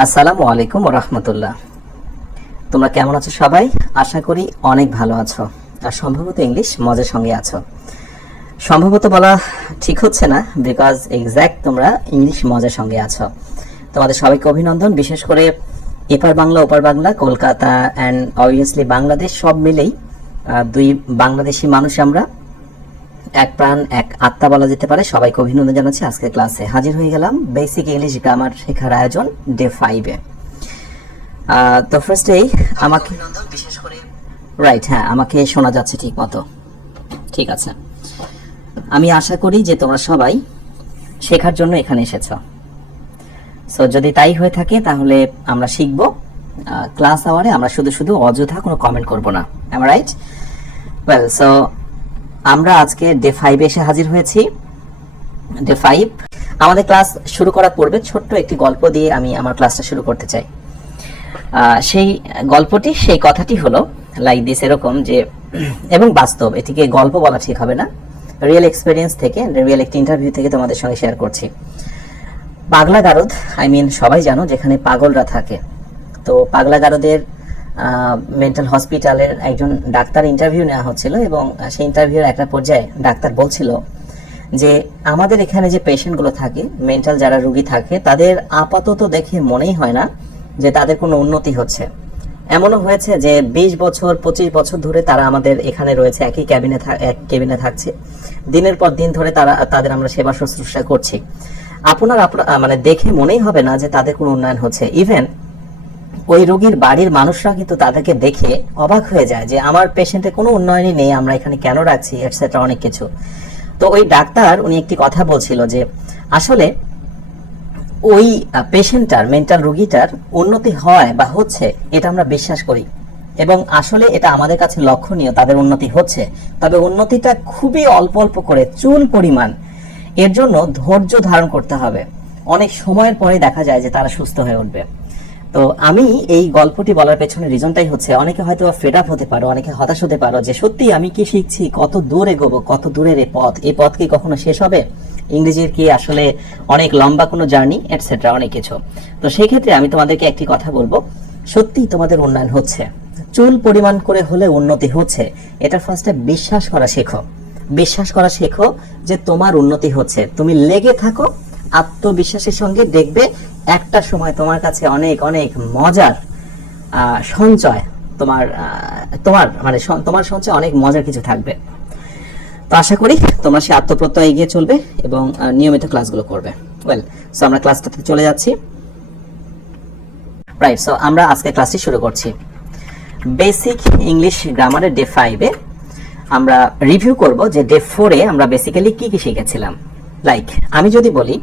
আসসালামু আলাইকুম ওয়া রাহমাতুল্লাহ। তোমরা কেমন আছো সবাই? আশা করি অনেক ভালো আছো আর সম্ভবত ইংলিশ মজার সঙ্গে আছো। সম্ভবত বলা ঠিক হচ্ছে না, বিকজ এক্স্যাক্ট তোমরা ইংলিশ মজার সঙ্গে আছো। তোমাদের সবাইকে অভিনন্দন, বিশেষ করে এপার বাংলা ওপার বাংলা, কলকাতা অ্যান্ড অবভিয়াসলি বাংলাদেশ, সব মিলেই দুই বাংলাদেশি মানুষ আমরা, এক প্রাণ এক আত্মা বলা যেতে পারে। সবাইকে অভিনন্দন জানাচ্ছি। আজকের ক্লাসে হাজির হয়ে গেলাম বেসিক ইংলিশ গ্রামার শেখার আয়োজন ডে 5-এ। তো ফার্স্টেই আমাকে বিশেষ করে রাইট, হ্যাঁ আমাকে শোনা যাচ্ছে ঠিক মতো? ঠিক আছে। আমি আশা করি যে তোমরা সবাই শেখার জন্য এখানে এসেছো। সো যদি তাই হয়ে থাকে তাহলে আমরা শিখব। ক্লাস আওয়ারে আমরা শুধু শুধু অযথা কোনো কমেন্ট করব না। Am right? ওয়েল, সো আমরা আজকে ডে 5-এ এসে হাজির হয়েছি। ডে 5 আমাদের ক্লাস শুরু করার পূর্বে ছোট্ট একটি গল্প দিয়ে আমি আমার ক্লাসটা শুরু করতে চাই। সেই গল্পটি, সেই কথাটি হলো লাইক দিস, এরকম যে, এবং বাস্তব, এটিকে গল্প বলা ঠিক হবে না, রিয়েল এক্সপিরিয়েন্স থেকে, রিয়েল একটি ইন্টারভিউ থেকে তোমাদের সঙ্গে শেয়ার করছি। পাগলা গারদ, সবাই জানো যেখানে পাগলরা থাকে। তো পাগলা গারদের মেন্টাল হসপিটালের একজন ডাক্তার ইন্টারভিউ নেওয়া হচ্ছিল, এবং সেই ইন্টারভিউর একটা পর্যায়ে ডাক্তার বলছিল যে আমাদের এখানে যে পেশেন্টগুলো থাকে, মেন্টাল যারা রোগী থাকে, তাদের আপাতত দেখে মনেই হয় না যে তাদের কোনো উন্নতি হচ্ছে। এমনও হয়েছে যে 20 বছর 25 বছর ধরে তারা আমাদের এখানে রয়েছে, একই এক কেবিনে থাকছে, দিনের পর দিন ধরে তাদের আমরা সেবা শুশ্রূষা করছি। আপনার দেখে মনেই হবে না যে তাদের কোনো উন্নয়ন হচ্ছে। ইভেন ওই রোগীর বাড়ির মানুষরা কিন্তু তাদেরকে দেখে অবাক হয়ে যায় যে আমার পেশেন্টের কোনো উন্নয়নই নেই, আমরা এখানে কেন রাখছি, এটসেট্রা, অনেক কিছু। তো ওই ডাক্তার উনি একটি কথা বলছিল যে আসলে ওই পেশেন্টটার, মেন্টাল রোগীটার উন্নতি হয় বা হচ্ছে এটা আমরা বিশ্বাস করি, এবং আসলে এটা আমাদের কাছে লক্ষণীয়, তাদের উন্নতি হচ্ছে। তবে উন্নতিটা খুবই অল্প অল্প করে, চুল পরিমাণ। এর জন্য ধৈর্য ধারণ করতে হবে। অনেক সময়ের পরে দেখা যায় যে তারা সুস্থ হয়ে উঠবে। তো আমি এই গল্পটি বলার পেছনে রিজনটাই হচ্ছে, অনেকে হয়তো ফেড আপ হতে পারো, অনেকে হতাশ হতে পারো যে সত্যি আমি কি শিখছি, কত দূর এগোবো, কত দূরের এই পথ কি কখনো শেষ হবে, ইংরেজির কি আসলে অনেক লম্বা কোনো জার্নি, এটসেট্রা, অনেক কিছু। তো সেই ক্ষেত্রে আমি তোমাদেরকে একটি কথা বলবো, সত্যি তোমাদের উন্নয়ন হচ্ছে, চুল পরিমাণ করে হলে উন্নতি হচ্ছে, এটা ফার্স্টে বিশ্বাস করা শেখো। বিশ্বাস করা শেখো যে তোমার উন্নতি হচ্ছে। তুমি লেগে থাকো আত্মবিশ্বাসের সঙ্গে, দেখবে একটা সময় তোমার কাছে অনেক অনেক মজার সঞ্চয়, তোমার সঞ্চয় অনেক মজার কিছু থাকবে। তো আশা করি তোমরা সেই আত্মপ্রত্যয় এগিয়ে চলবে এবং নিয়মিত ক্লাসগুলো করবে। ওয়েল, সো আমরা ক্লাসটাতে চলে যাচ্ছি। রাইট, সো আমরা আজকে ক্লাসটি শুরু করছি। বেসিক ইংলিশ গ্রামারের ডে 5-এ আমরা রিভিউ করব যে ডে 4-এ আমরা বেসিক্যালি কি কি শিখেছিলাম। লাইক আমি যদি বলি,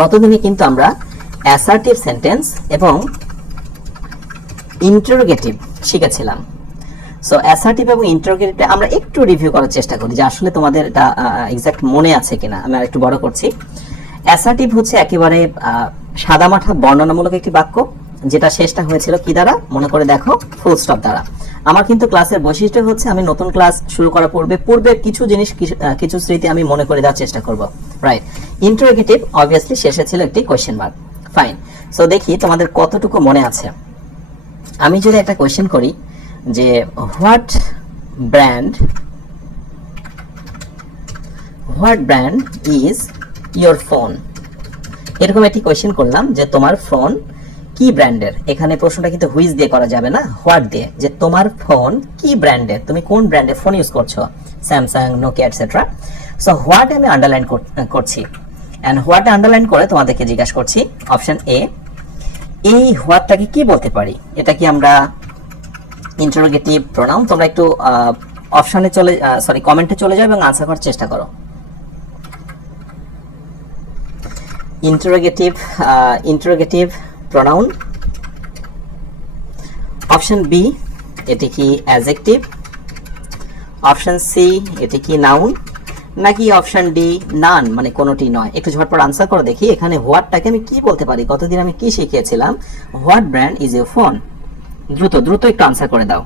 গতদিনে কিন্তু আমরা অ্যাসার্টিভ সেন্টেন্স এবং ইন্টারোগেটিভ শিখেছিলাম। সো অ্যাসার্টিভ এবং ইন্টারোগেটিভটা আমরা একটু রিভিউ করার চেষ্টা করি যে আসলে তোমাদের এটা এক্সাক্ট মনে আছে কিনা। আমি আর একটু বড় করছি। অ্যাসার্টিভ হচ্ছে একেবারে সাদামাঠা বর্ণনামূলক একটি বাক্য, যেটা শেষটা হয়েছিল কি দ্বারা, মনে করে দেখো, ফুল স্টপ দ্বারা। আমার কিন্তু ক্লাসের বৈশিষ্ট্য হচ্ছে আমি নতুন ক্লাস শুরু করার পূর্বে কিছু জিনিস, কিছু স্মৃতি আমি মনে করে দেওয়ার চেষ্টা করব। রাইট। ইন্টারোগেটিভ অবভিয়াসলি শেষে ছিল একটি কোয়েশ্চেন মার্ক। ফাইন। সো দেখি তোমাদের কতটুকু মনে আছে। আমি যদি একটা কোয়েশ্চেন করি যে what brand is your phone, এরকম একটি কোয়েশ্চেন করলাম যে তোমার ফোন কি ব্র্যান্ডের। এখানে প্রশ্নটা কিন্তু হুইচ দিয়ে করা যাবে না, হোয়াট দিয়ে, যে তোমার ফোন কি ব্র্যান্ডের, তুমি কোন ব্র্যান্ডের ফোন ইউজ করছো, Samsung, Nokia, etcetera. So what আমি আন্ডারলাইন করছি, এন্ড হোয়াট আন্ডারলাইন করে তোমাদেরকে জিজ্ঞাসা করছি, অপশন এ, এই হোয়াটটাকে কি বলতে পারি, এটা কি আমরা ইন্টারোগেটিভ প্রোনাউন? তোমরা একটু অপশনে কমেন্টে চলে যাও এবং আনসার করার চেষ্টা করো। Interrogative pronoun. অপশন বি, এটি কি অ্যাডজেক্টিভ? অপশন সি, এটি কি নাউন? নাকি অপশন ডি, নান, মানে কোনোটি নয়? একটু ঝটপট আনসার করে দেখি। এখানে হোয়াটটাকে আমি কি বলতে পারি, কতদিন আমি কি শিখিয়েছিলাম? What brand is your phone? দ্রুত একটু আনসার করে দাও।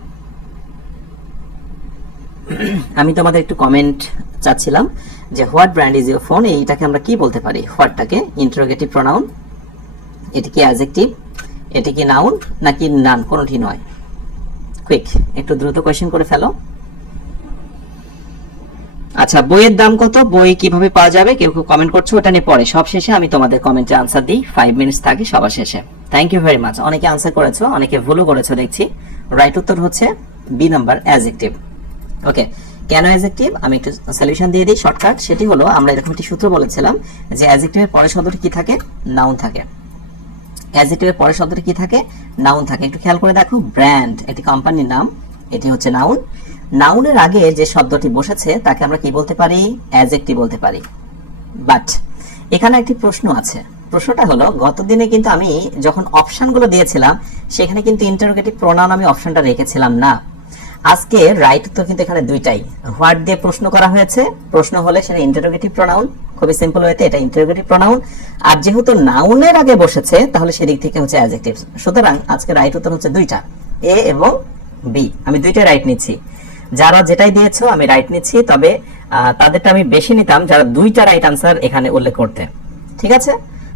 আমি তোমাদের একটু কমেন্ট চাচ্ছিলাম যে what brand is your phone, এইটাকে আমরা কি বলতে পারি? হোয়াটটাকে ইন্টারোগেটিভ প্রোনাউন। এটি কি অ্যাডজেক্টিভ, এটি কি নাউন নাকি নান, কোনোটি নয়? কুইক, একটু দ্রুত কোয়েশ্চেন করে ফেলো। আচ্ছা, বইয়ের দাম কত, বই কিভাবে পাওয়া যাবে, কেউ কেউ কমেন্ট করছো, ওটা নিয়ে পরে সব শেষে আমি তোমাদের কমেন্টে আনসার দিই। 5 মিনিটস থাকে সবার শেষে। Thank you very much. অনেকে আনসার করেছো, অনেকে ভুলও করেছো দেখছি। রাইট উত্তর হচ্ছে বি নাম্বার, অ্যাডজেক্টিভ। ওকে, কেন অ্যাডজেক্টিভ আমি একটু সলিউশন দিয়ে দিই শর্টকাট। সেটি হলো, আমরা এরকম একটি সূত্র বলেছিলাম যে অ্যাডজেক্টিভের পরের শব্দটি কি থাকে, নাউন থাকে। অ্যাডজেক্টিভের পরের শব্দটি কি থাকে, নাউন থাকে। একটু খেয়াল করে দেখো, ব্র্যান্ড এটি কোম্পানির নাম, এটি হচ্ছে নাউন। নাউনের আগে যে শব্দটি বসেছে তাকে আমরা কি বলতে পারি, অ্যাডজেক্টিভ বলতে পারি। বাট এখানে একটি প্রশ্ন আছে। প্রশ্নটা হলো, গত দিনে কিন্তু আমি যখন অপশনগুলো দিয়েছিলাম সেখানে কিন্তু ইন্টারোগেটিভ প্রোনাউন আমি অপশনটা রেখেছিলাম না। আজকে রাইট উত্তর কিন্তু এখানে দুইটাই। হোয়াট দিয়ে প্রশ্ন করা হয়েছে, প্রশ্ন হলে সেটা ইন্টারোগেটিভ প্রোনাউন, খুবই সিম্পল ওয়েতে এটা ইন্টারোগেটিভ প্রোনাউন। আর যেহেতু নাউনের আগে বসেছে তাহলে সেদিক থেকে হচ্ছে অ্যাডজেক্টিভ। সুতরাং আজকে রাইট উত্তর হচ্ছে দুইটা, এ এবং বি। আমি দুইটাই রাইট নিচ্ছি। যারা যেটাই দিয়েছো আমি রাইট নিচ্ছি, তবে তাদেরটা আমি বেশি নিতাম যারা দুইটা রাইট আনসার এখানে উল্লেখ করতে। ঠিক আছে?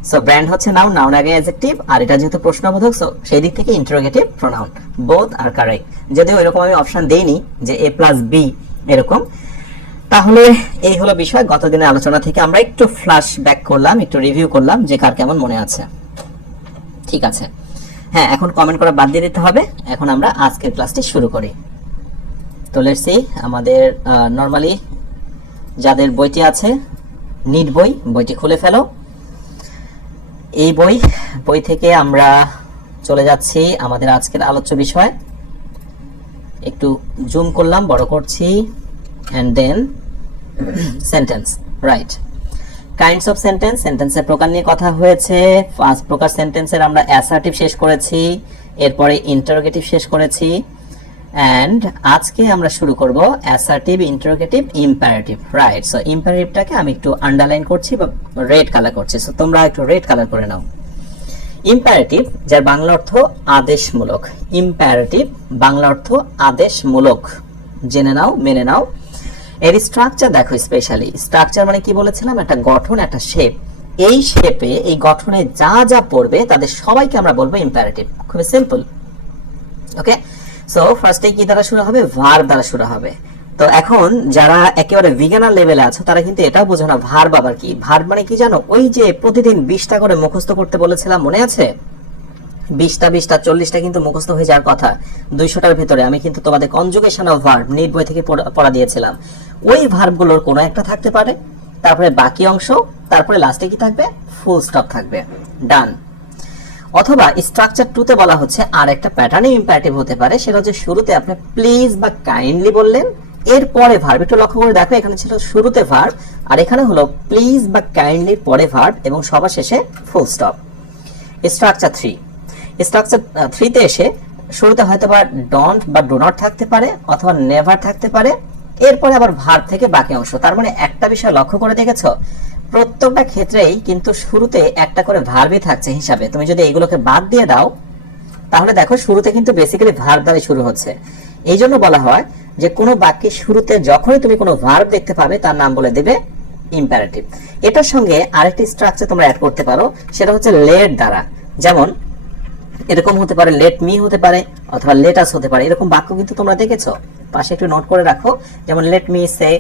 সো ব্র্যান্ড হচ্ছে নাউন, নাউন আগে অ্যাডজেক্টিভ, আর এটা যেহেতু প্রশ্নবোধক সো সেই দিক থেকে ইন্টারোগেটিভ প্রোনাউন। বোথ আর কারেক্ট। যদিও এরকম আমি অপশন দেইনি যে এ প্লাস বি এরকম। তাহলে এই হলো বিষয়। গত দিনের আলোচনা থেকে আমরা একটু ফ্ল্যাশ ব্যাক করলাম, একটু রিভিউ করলাম যে কার কেমন মনে আছে। ঠিক আছে, হ্যাঁ, এখন কমেন্ট করা বাদ দিয়ে দিতে হবে। এখন আমরা আজকের ক্লাসটি শুরু করি। তো লেটস সি, আমাদের নরমালি যাদের বইটি আছে, নিট বই, বইটি খুলে ফেলো। এই বই থেকে আমরা চলে যাচ্ছি আমাদের আজকের আলোচ্য বিষয়। একটু জুম করলাম, বড় করছি, and then sentence. Right, kinds of sentence, সেন্টেন্সের প্রকার নিয়ে কথা হয়েছে। 5 প্রকার সেন্টেন্সের আমরা অ্যাসার্টিভ শেষ করেছি, এরপরে ইন্টারোগেটিভ শেষ করেছি, এন্ড আজকে আমরা শুরু করব assertive, interrogative, imperative. Right, so ইম্পারেটিভটাকে আমি একটু আন্ডারলাইন করছি বা রেড কালার করছি, সো তোমরা একটু রেড কালার করে নাও। ইম্পারেটিভ, যার বাংলা অর্থ আদেশমূলক। ইম্পারেটিভ বাংলা অর্থ আদেশমূলক। জেনে নাও, মেনে নাও। এর স্ট্রাকচার দেখো, স্পেশালি স্ট্রাকচার মানে কি বলেছিলাম, একটা গঠন, একটা শেপ। এই শেপে, এই গঠনে যা যা পড়বে তাদের সবাইকে আমরা বলবো ইম্পারেটিভ। খুবই সিম্পল। ওকে, সো ফার্স্টে কি দ্বারা শুরু হবে, ভার্ব দ্বারা শুরু হবে। তো এখন যারা একেবারে বিগিনার লেভেলে আছো তারা কিন্তু এটাও বোঝো না ভার্ব আবার কি। ভার্ব মানে কি জানো, ওই যে প্রতিদিন 20টা করে মুখস্থ করতে বলেছিলাম, মনে আছে? 20টা 40টা কিন্তু মুখস্থ হয়ে যাওয়ার কথা 200টার ভিতরে। আমি কিন্তু তোমাদের কনজুগেশন অফ ভার্ব নিট বই থেকে পড়া দিয়েছিলাম। ওই ভার্বগুলোর কোনো একটা থাকতে পারে, তারপরে বাকি অংশ, তারপরে লাস্টে কি থাকবে, ফুল স্টপ থাকবে। ডান। অথবা স্ট্রাকচার 2 তে বলা হচ্ছে আর একটা প্যাটার্নে ইম্পারেটিভ হতে পারে, সেটা হচ্ছে শুরুতে আপনি প্লিজ বা কাইন্ডলি বললেন, এরপরে ভার্ব। একটু লক্ষ্য করে দেখো, এখানে ছিল শুরুতে ভার্ব, আর এখানে হলো প্লিজ বা কাইন্ডলি পরে ভার্ব, এবং সবার শেষে ফুল স্টপ। স্ট্রাকচার 3, স্ট্রাকচার 3 তে এসে শুরুতে হয়তো বা ডোন্ট বা ডু নট থাকতে পারে, অথবা নেভার থাকতে পারে, এরপরে আবার ভার্ব থেকে বাকি অংশ। তার মানে একটা বিষয় লক্ষ্য করে দেখেছো, প্রত্যেকটা ক্ষেত্রেই কিন্তু শুরুতে একটা করে ভার্বই থাকছে হিসাবে। তুমি যদি এইগুলোকে বাদ দিয়ে দাও তাহলে দেখো শুরুতে কিন্তু বেসিক্যালি ভার্ব দ্বারা শুরু হচ্ছে। এই জন্য বলা হয় যে কোনো বাক্যের শুরুতে যখনই তুমি কোনো ভার্ব দেখতে পাবে তার নাম বলে দেবে ইম্পারেটিভ। এটার সঙ্গে আরেকটি স্ট্রাকচার তোমরা অ্যাড করতে পারো, সেটা হচ্ছে লেট দ্বারা। যেমন এরকম হতে পারে, লেট মি হতে পারে, অথবা লেট আস হতে পারে। এরকম বাক্য কিন্তু তোমরা দেখেছো, পাশে একটু নোট করে রাখো। যেমন লেট মি সে,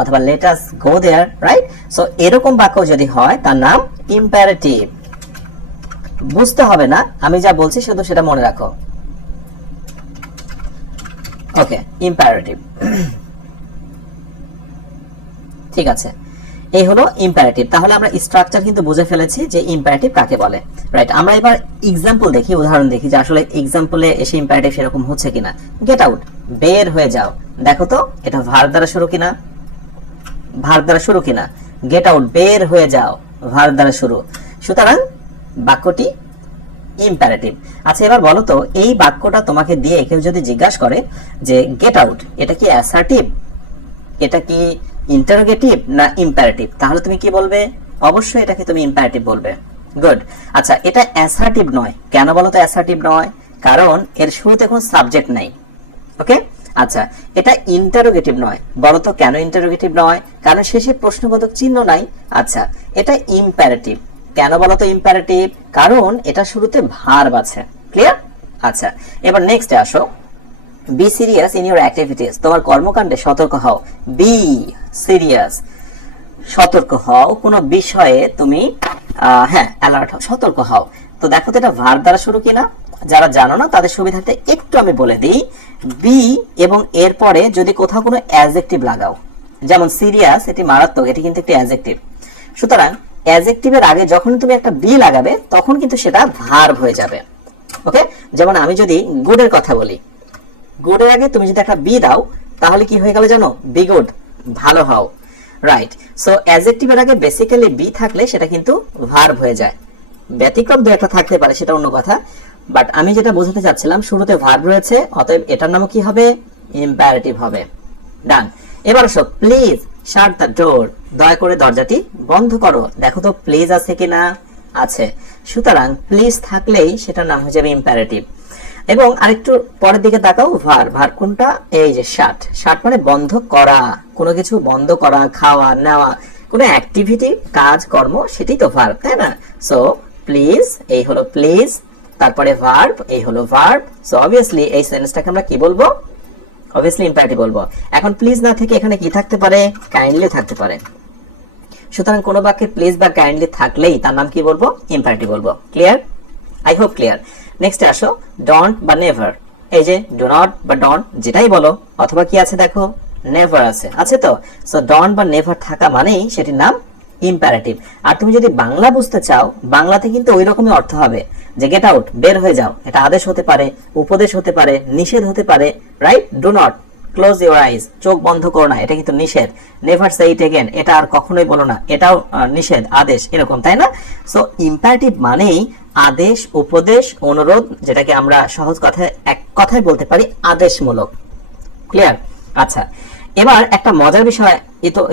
অথবা লেট আস গো দেয়ার। রাইট, সো এরকম বাক্য যদি হয় তার নাম ইম্পারেটিভ। বুঝতে হবে না, আমি যা বলছি শুধু সেটা মনে রাখো। ওকে, ইম্পারেটিভ। ঠিক আছে, এই হলো ইম্পারেটিভ। তাহলে আমরা স্ট্রাকচার কিন্তু বুঝে ফেলেছি যে ইম্পারেটিভ কাকে বলে। রাইট, আমরা এবার এক্সাম্পল দেখি, উদাহরণ দেখি যে আসলে এক্সাম্পলে এসে ইম্পারেটিভ সেরকম হচ্ছে কিনা। গেট আউট, বের হয়ে যাও। দেখো তো এটা ভার্ব দ্বারা শুরু কিনা, ভার্ব দ্বারা শুরু কিনা। গেট আউট, বের হয়ে যাও, ভার্ব দ্বারা শুরু। সুতরাং বাক্যটি ইম্পারেটিভ। আচ্ছা, এবার বলো তো এই বাক্যটা তোমাকে দিয়ে কেউ যদি জিজ্ঞাসা করে যে গেট আউট, এটা কি অ্যাসার্টিভ, এটা কি ইন্টারোগেটিভ না ইম্পারেটিভ, তাহলে তুমি কি বলবে? অবশ্যই এটাকে তুমি ইম্পারেটিভ বলবে। গুড। আচ্ছা, এটা অ্যাসার্টিভ নয়। কেন বলো তো অ্যাসার্টিভ নয়? কারণ এর শুরুতে কোনো সাবজেক্ট নাই। ওকে, আচ্ছা, এটা ইন্টারোগেটিভ নয়। বলো তো কেন ইন্টারোগেটিভ নয়? কারণ শেষে প্রশ্নবোধক চিহ্ন নাই। আচ্ছা, এটা ইম্পারেটিভ। কেন বলো তো ইম্পারেটিভ? কারণ এটা শুরুতে ভার্ব আছে। ক্লিয়ার? আচ্ছা, এবার নেক্সটে আসো। B serious in your activities, তোমার কর্মকাণ্ডে সতর্ক হও। বি সিরিয়াস, সতর্ক হও কোনো বিষয়ে তুমি অ্যালার্ট হও, সতর্ক হও। তো দেখো তো এটা ভার্ব দ্বারা শুরু কিনা। যারা জানো না তাদের সুবিধার্থে একটু আমি বলে দিই, বি এবং এর পরে যদি কোথাও কোনো অ্যাডজেক্টিভ লাগাও, যেমন সিরিয়াস, এটি মারাত্মক, এটি কিন্তু একটি অ্যাডজেক্টিভ। সুতরাং অ্যাডজেক্টিভের আগে যখন তুমি একটা বি লাগাবে তখন কিন্তু সেটা ভার্ব হয়ে যাবে। ওকে, যেমন আমি যদি গুডের কথা বলি, গুডের আগে তুমি যদি একটা বি দাও তাহলে কি হয়ে গেল জানো? বি গুড, ভালো হও। রাইট। সো অ্যাডজেক্টিভের আগে বেসিক্যালি বি থাকলে সেটা কিন্তু ভার্ব হয়ে যায়। ব্যতিক্রম দু একটা থাকতে পারে, সেটা অন্য কথা, বাট আমি যেটা বোঝাতে চাচ্ছিলাম শুরুতে ভার্ব রয়েছে, অতএব এটার নাম কি হবে? ইম্পারেটিভ হবে। ডান। এবার আসো, প্লিজ শাট দ্য ডোর, দয়া করে দরজাটি বন্ধ করো। দেখো তো প্লিজ আছে কিনা? আছে। সুতরাং প্লিজ থাকলেই সেটার নাম হয়ে যাবে ইম্পারেটিভ। এবং আরেকটু পরের দিকে তাকাও, ভার্ব। ভার্ব কোনটা? এই যে শাট। শাট মানে বন্ধ করা, কোনো কিছু বন্ধ করা, খাওয়া, নেওয়া, কোনো অ্যাক্টিভিটি, কাজ, কর্ম, সেটাই তো ভার্ব, তাই না? সো প্লিজ, এই হলো প্লিজ, তারপরে ভার্ব, এই হলো ভার্ব। সো অবভিয়াসলি এই সেন্টেন্সটাকে আমরা কি বলবো? অবভিয়াসলি ইম্পারেটিভ বলবো। এখন প্লিজ না থেকে এখানে কি থাকতে পারে? কাইন্ডলি থাকতে পারে। সুতরাং কোনো বাক্যে প্লিজ বা কাইন্ডলি থাকলেই তার নাম কি বলবো? ইম্পারেটিভ বলবো। ক্লিয়ার? I hope clear. নেক্সটে আসো, ডোন্ট বা নেভার। এই যে ডু নট বা ডোন্ট যেটাই বলো, অথবা কি আছে দেখো, নেভার আছে তো। সো ডোন্ট বা নেভার থাকা মানেই সেটির নাম ইম্পারেটিভ। আর তুমি যদি বাংলা বুঝতে চাও, বাংলাতে কিন্তু ওই রকমই অর্থ হবে যে গেট আউট, বের হয়ে যাও। এটা আদেশ হতে পারে, উপদেশ হতে পারে, নিষেধ হতে পারে। Right? Do not, close your eyes, চোখ বন্ধ করো না, এটা কিন্তু নিষেধ। নেভার সে ইট এগেন, এটা আর কখনোই বলো না, এটাও নিষেধ, আদেশ, এরকম, তাই না? সো ইম্পারেটিভ মানেই আদেশ, উপদেশ, অনুরোধ, যেটাকে আমরা সহজ কথায় এক কথায় বলতে পারি আদেশমূলক। ক্লিয়ার? আচ্ছা, এবার একটা মজার বিষয়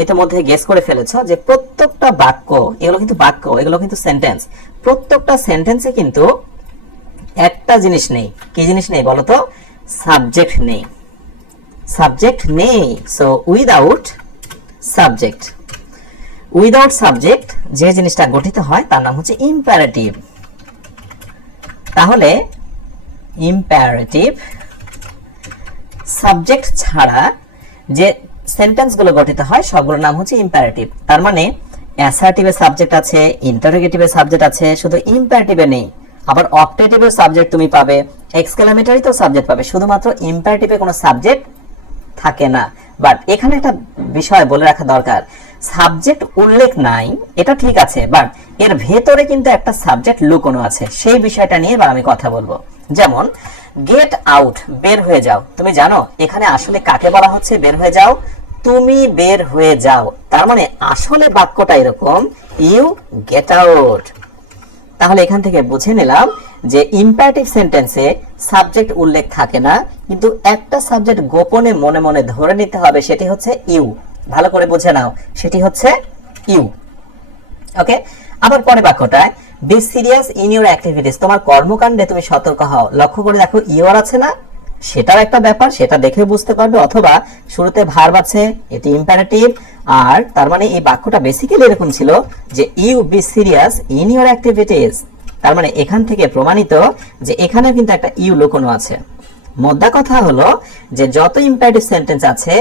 ইতিমধ্যে গেস করে ফেলেছো যে প্রত্যেকটা বাক্য, এগুলো কিন্তু বাক্য, এগুলো কিন্তু সেন্টেন্স, প্রত্যেকটা সেন্টেন্সে কিন্তু একটা জিনিস নেই। কি জিনিস নেই বলো তো? সাবজেক্ট নেই। সাবজেক্ট নেই। So without subject, without subject যে জিনিসটা গঠিত হয় তার নাম হচ্ছে ইম্পারেটিভ। তাহলে ইম্পারেটিভ সাবজেক্ট ছাড়া যে সেন্টেন্সগুলো গঠিত হয় সবগুলোর নাম হচ্ছে ইম্পারেটিভ। তার মানে অ্যাসার্টিভে সাবজেক্ট আছে, ইন্টারোগেটিভে সাবজেক্ট আছে, শুধু ইম্পারেটিভে নেই। আবার অপটেটিভে সাবজেক্ট তুমি পাবে, এক্সক্লেমেটরি তো সাবজেক্ট পাবে, শুধুমাত্র ইম্পারেটিভে কোনো সাবজেক্ট থাকে না। বাট এখানে একটা বিষয় বলে রাখা দরকার, সাবজেক্ট উল্লেখ নাই এটা ঠিক আছে, বাট এর ভেতরে কিন্তু একটা সাবজেক্ট লুকোনো আছে। সেই বিষয়টা নিয়ে এবার আমি কথা বলবো। যেমন গেট আউট, বের হয়ে যাও। তুমি জানো এখানে আসলে কাকে বলা হচ্ছে বের হয়ে যাও? তুমি বের হয়ে যাও। তার মানে আসলে বাক্যটা এরকম, ইউ গেট আউট। তাহলে এখান থেকে বুঝে নিলাম যে ইম্পারেটিভ সেন্টেন্সে সাবজেক্ট উল্লেখ থাকে না, কিন্তু একটা সাবজেক্ট গোপনে মনে মনে ধরে নিতে হবে, সেটি হচ্ছে ইউ। ভালো করে বুঝে নাও, সেটি হচ্ছে ইউ। ওকে, আবার পরে বাক্যটায় B serious in your activities, তোমার কর্মকাণ্ডে তুমি সতর্ক হও। লক্ষ্য করে দেখো ইউর আছে না, সেটাও একটা ব্যাপার, সেটা দেখে বুঝতে পারবে। অথবা শুরুতে ভার্ব আছে, এটি ইম্পারেটিভ। আর তার মানে এই বাক্যটা বেসিক্যালি এরকম ছিল যে you be serious in your activities. তার মানে এখান থেকে প্রমাণিত যে এখানে কিন্তু একটা ইউ লুকোনো আছে। মোদ্দা কথা হলো যে যত ইম্পারেটিভ সেন্টেন্স আছে,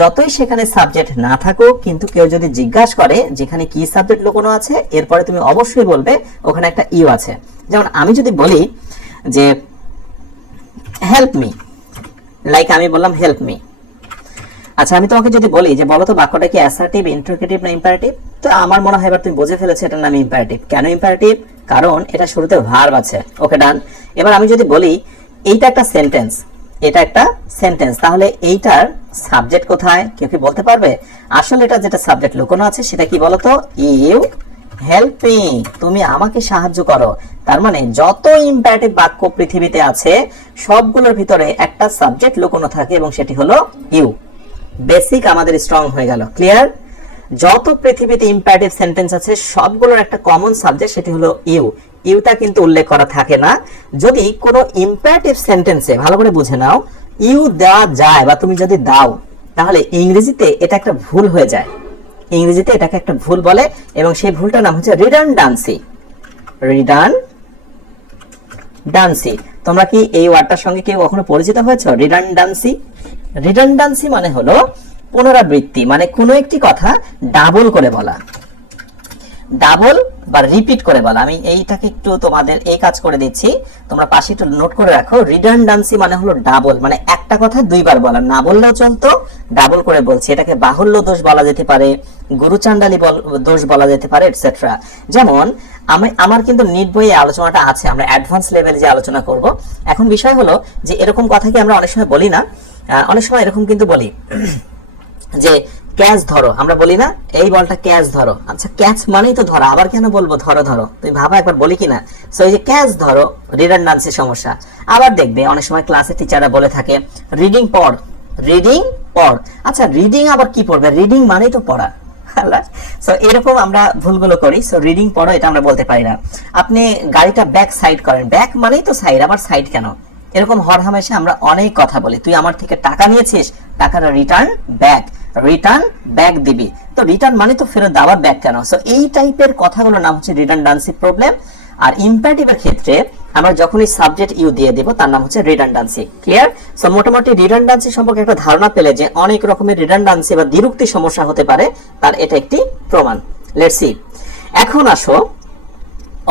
যতই সেখানে সাবজেক্ট না থাকুক, কিন্তু কেউ যদি জিজ্ঞাসা করে যেখানে কি সাবজেক্ট লুকোনো আছে, এরপরে তুমি অবশ্যই বলবে ওখানে একটা ইউ আছে। যেমন আমি যদি বলি যে হেল্প মি, লাইক আমি বললাম হেল্প মি। আচ্ছা, আমি তোমাকে যদি বলি যে বলো তো বাক্যটা কি অ্যাসার্টিভ, ইন্টারোগেটিভ না ইম্পারেটিভ, তো আমার মনে হয় এবার তুমি বুঝে ফেলেছো এটার নাম ইম্পারেটিভ। কেন ইম্পারেটিভ? কারণ এটা শুরুতে ভার্ব আছে। ওকে, ডান। এবার আমি যদি বলি এইটা একটা সেন্টেন্স, এটা একটা সেন্টেন্স, তাহলে এইটার সাবজেক্ট কোথায়? কেউ কি বলতে পারবে? আসলে এটা যেটা সাবজেক্ট লুকোনো আছে সেটা কি বলতো? ইউ হেল্প মি, তুমি আমাকে সাহায্য করো। তার মানে যত ইম্পারেটিভ বাক্য পৃথিবীতে আছে সবগুলোর ভিতরে একটা সাবজেক্ট লুকোনো থাকে এবং সেটি হলো ইউ। বেসিক আমাদের স্ট্রং হয়ে গেল। ক্লিয়ার? যত পৃথিবীতে ইম্পারেটিভ সেন্টেন্স আছে সবগুলোর একটা কমন সাবজেক্ট, সেটি হলো ইউ। ইউটা কিন্তু উল্লেখ করা থাকে না। যদি কোনো ইম্পারেটিভ সেন্টেন্সে, ভালো করে বুঝে নাও, ইউ দেওয়া যায় বা তুমি যদি দাও, তাহলে ইংরেজিতে এটা একটা ভুল হয়ে যায়। ইংরেজিতে এটাকে একটা ভুল বলে এবং সেই ভুলটার নাম হচ্ছে রিডান্ডেন্সি। রিডান্ডেন্সি। তোমরা কি এই ওয়ার্ডটার সঙ্গে কেউ কখনো পরিচিত হয়েছো? রিডান্ডেন্সি। রিডান্ডেন্সি মানে হলো পুনরাবৃত্তি, মানে কোনো একটি কথা ডাবল করে বলা, ডাবল বা রিপিট করে বলা। আমি এইটাকে একটু তোমাদের এই কাজ করে দিচ্ছি, তোমরা পাশে একটু নোট করে রাখো। রিডান্ডেন্সি মানে হলো ডাবল, মানে একটা কথা দুইবার বলা, না বললেও চলতো, ডাবল করে বলছি। এটাকে বাহুল্য দোষ বলা যেতে পারে, গুরুচাণ্ডালী দোষ বলা যেতে পারে, এটসেট্রা। যেমন আমার কিন্তু নিট বইয়ে আলোচনাটা আছে, আমরা অ্যাডভান্স লেভেলে যে আলোচনা করব। এখন বিষয় হলো যে এরকম কথা কি আমরা অনেক সময় বলি না, অনেক সময় এরকম কিন্তু বলি যে ক্যাচ ধরো, আমরা বলি না এই বলটা ক্যাচ ধরো। আচ্ছা, ক্যাচ মানেই তো ধরা, আবার কেন বলবো ধরো ধরো? তুমি ভাবা একবার, বলি কিনা? সো এই যে ক্যাচ ধরো, রিডান্ডেন্সির সমস্যা। আবার দেখবে অনেক সময় ক্লাসে টিচাররা বলে থাকে রিডিং পড়, রিডিং পড়। আচ্ছা, রিডিং আবার কি পড়বে? রিডিং মানেই তো পড়া। সো এরকম আমরা ভুলগুলো করি। সো রিডিং পড়ো এটা আমরা বলতে পারি না। আপনি গাড়িটা ব্যাক সাইড করেন, ব্যাক মানেই তো সাইড, আবার সাইড কেন? এরকম হরহামেশা আমরা অনেক কথা বলি। তুই আমার থেকে টাকা নিয়েছিস, টাকাটা রিটার্ন ব্যাক দিবি। তো রিটার্ন মানে তো ফেরত দেওয়ার, ব্যাক কেন? সো এই টাইপের কথাগুলোর নাম হচ্ছে রিডান্ডেন্সি প্রবলেম। আর ইম্পারেটিভের ক্ষেত্রে আমরা যখনই সাবজেক্ট ইউ দিয়ে দেব তার নাম হচ্ছে রিডান্ডেন্সি। ক্লিয়ার? সো মোটামুটি রিডান্ডেন্সি সম্পর্কে একটা ধারণা পেলে যে অনেক রকমের রিডান্ডেন্সি বা দ্বিরুক্তি সমস্যা হতে পারে, তার এটা একটি প্রমাণ। Let's see. এখন আসো,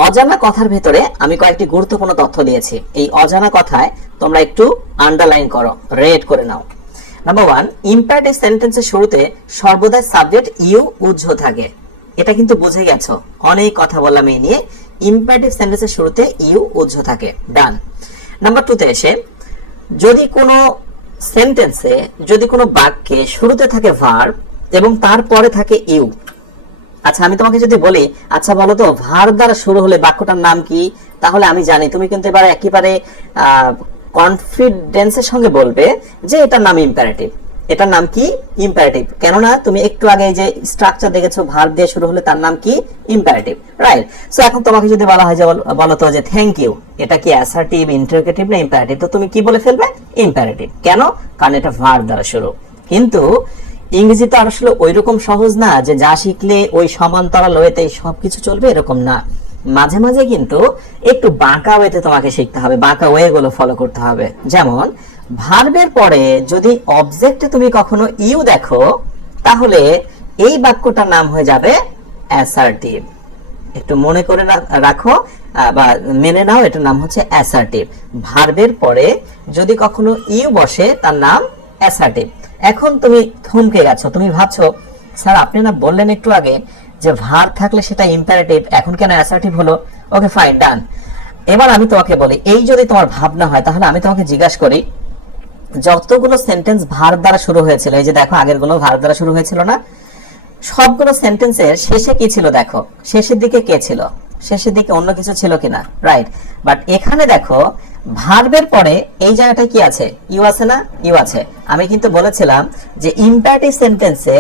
অজানা কথার ভেতরে আমি কয়েকটি গুরুত্বপূর্ণ তথ্য দিয়েছি। এই অজানা কথায় তোমরা একটু আন্ডারলাইন করো, রেড করে নাও। নাম্বার 1, ইম্পারেটিভ সেন্টেন্সের শুরুতে সর্বদাই সাবজেক্ট ইউ উজ্জ্ব থাকে। এটা কিন্তু বুঝে গেছো, অনেক কথা বললাম এই নিয়ে। ইম্পারেটিভ সেন্টেন্সের শুরুতে ইউ উজ্জ্ব থাকে, ডান। নাম্বার 2 তে এসে, যদি কোনো সেন্টেন্সে, যদি কোনো বাক্যে শুরুতে থাকে ভার্ব এবং তারপরে থাকে ইউ। আচ্ছা, আমি তোমাকে যদি বলি, আচ্ছা বলো তো ভার্ব দ্বারা শুরু হলে বাক্যটার নাম কি? তাহলে আমি জানি তুমি কিন্তু এবারে একেবারে কনফিডেন্সের সঙ্গে বলবে যে এটার নাম ইম্পারেটিভ। এটার নাম কি? ইম্পারেটিভ। কেননা তুমি একটু আগে যে স্ট্রাকচার দেখেছো, ভার্ব দিয়ে শুরু হলে তার নাম কি? Imperative, right? সো এখন তোমাকে যদি বলা হয় যে বলো তো যে থ্যাংক ইউ, এটা কি অ্যাসার্টিভ, ইন্টারোগেটিভ না ইম্পারেটিভ? তো তুমি কি বলে ফেলবে? ইম্পারেটিভ। কেন? কারণ এটা ভার্ব দ্বারা শুরু। কিন্তু ইংরেজি তো আসলে ওইরকম সহজ না যে যা শিখলে ওই সমান্তরাল ওয়েতে সবকিছু চলবে, এরকম না। মাঝে মাঝে কিন্তু একটু বাঁকা ওয়েতে তোমাকে শিখতে হবে, বাঁকা ওয়ে গুলো ফলো করতে হবে। যেমন ভার্বের পরে যদি অবজেক্টে তুমি কখনো ইউ দেখো, তাহলে এই বাক্যটার নাম হয়ে যাবে অ্যাসার্টিভ। একটু মনে করে রাখো বা মেনে নাও, এটার নাম হচ্ছে অ্যাসার্টিভ। ভার্বের পরে যদি কখনো ইউ বসে তার নাম অ্যাসার্টিভ। এখন তুমি থমকে গেছো, তুমি ভাবছো স্যার আপনি না বললেন একটু আগে যে ভার্ব থাকলে সেটা ইম্পারেটিভ, এখন কেন অ্যাসার্টিভ হলো? ওকে ফাইন, ডান। এবার আমি তোমাকে বলি, এই যদি তোমার ভাবনা হয়, তাহলে আমি তোমাকে জিজ্ঞাসা করি, যতগুলো সেন্টেন্স ভার্ব দ্বারা শুরু হয়েছিল, এই যে দেখো আগের গুলো ভার্ব দ্বারা শুরু হয়েছিল না, সবগুলো সেন্টেন্সের শেষে কি ছিল? দেখো শেষের দিকে কে ছিল? শেষের দিকে অন্য কিছু ছিল কিনা? রাইট। বাট এখানে দেখো ভার্বের পরে এই জায়গাটায় কি আছে? ইউ আছে না? ইউ আছে। আমি কিন্তু বলেছিলাম যে ইম্পারেটিভ সেন্টেন্সে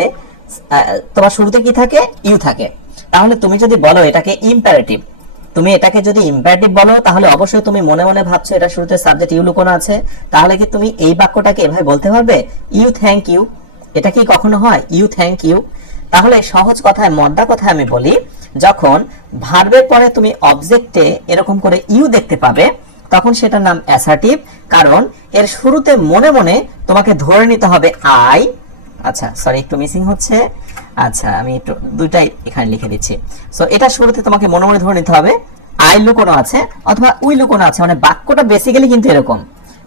তোমার শুরুতে কি থাকে? ইউ থাকে। তাহলে তুমি যদি বলো এটাকে ইম্পারেটিভ, তুমি এটাকে যদি ইম্পারেটিভ বলো, তাহলে অবশ্যই তুমি মনে মনে ভাবছো এটা শুরুতে সাবজেক্ট ইউ লুকোনো আছে। তাহলে কি তুমি এই বাক্যটাকে এভাবে বলতে পারবে, ইউ থ্যাংক ইউ? এটা কি কখনো হয়? You thank you? তাহলে সহজ কথায়, মদ্দা কথায় আমি বলি, যখন ভার্বের পরে তুমি অবজেক্টে এরকম করে ইউ দেখতে পাবে, তখন সেটার নাম অ্যাসার্টিভ। কারণ এর শুরুতে মনে মনে তোমাকে ধরে নিতে হবে আই। আচ্ছা সরি, একটু মিসিং হচ্ছে। আচ্ছা আমি একটু দুইটাই এখানে লিখে দিচ্ছি। সো এটা শুরুতে তোমাকে মনে মনে ধরে নিতে হবে আই লুকোনো আছে অথবা উই লুকোনো আছে। মানে বাক্যটা বেসিক্যালি কিন্তু এরকম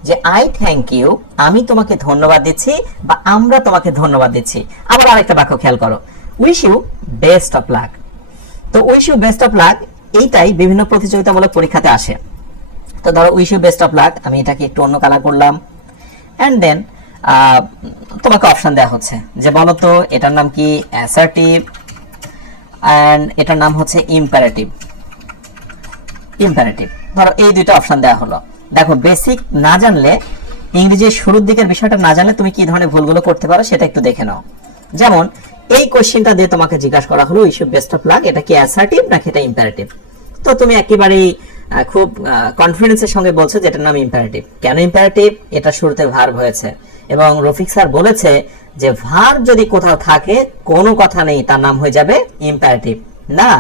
যে আই থ্যাংক ইউ, আমি তোমাকে ধন্যবাদ দিচ্ছি বা আমরা তোমাকে ধন্যবাদ দিচ্ছি। আবার আরেকটা বাক্য খেয়াল করো, wish you best of luck. তো wish you best of luck এইটাই বিভিন্ন প্রতিযোগিতামূলক পরীক্ষাতে আসে। তো ধরো wish you best of luck, আমি এটাকে একটু অন্য কালার করলাম, এন্ড দেন তোমাকে অপশন দেওয়া হচ্ছে যে বলো তো এটার নাম কি? অ্যাসার্টিভ, এন্ড এটার নাম হচ্ছে ইম্পারেটিভ। ইম্পারেটিভ ধরো এই দুইটা অপশন দেওয়া হলো। দেখো বেসিক না জানলে, ইংরেজির শুরুর দিকের বিষয়টা না জানলে তুমি কি ধরনের ভুলগুলো করতে পারো সেটা একটু দেখে নাও। যেমন এই কোশ্চেনটা দিয়ে তোমাকে জিজ্ঞাসা করা হলো wish you best of luck, এটা কি অ্যাসার্টিভ নাকি এটা ইম্পারেটিভ? তো তুমি একেবারেই খুব কনফিডেন্সের সঙ্গে বলছো যে এটার নাম ইম্পারেটিভ। কেন ইম্পারেটিভ? এটা শুরুতে ভার্ব হয়েছে এবং রফিক স্যার বলেছে যে ভার্ব যদি কোথাও থাকে, কোনো কথা নেই, তার নাম হয়ে যাবে ইম্পারেটিভ। না,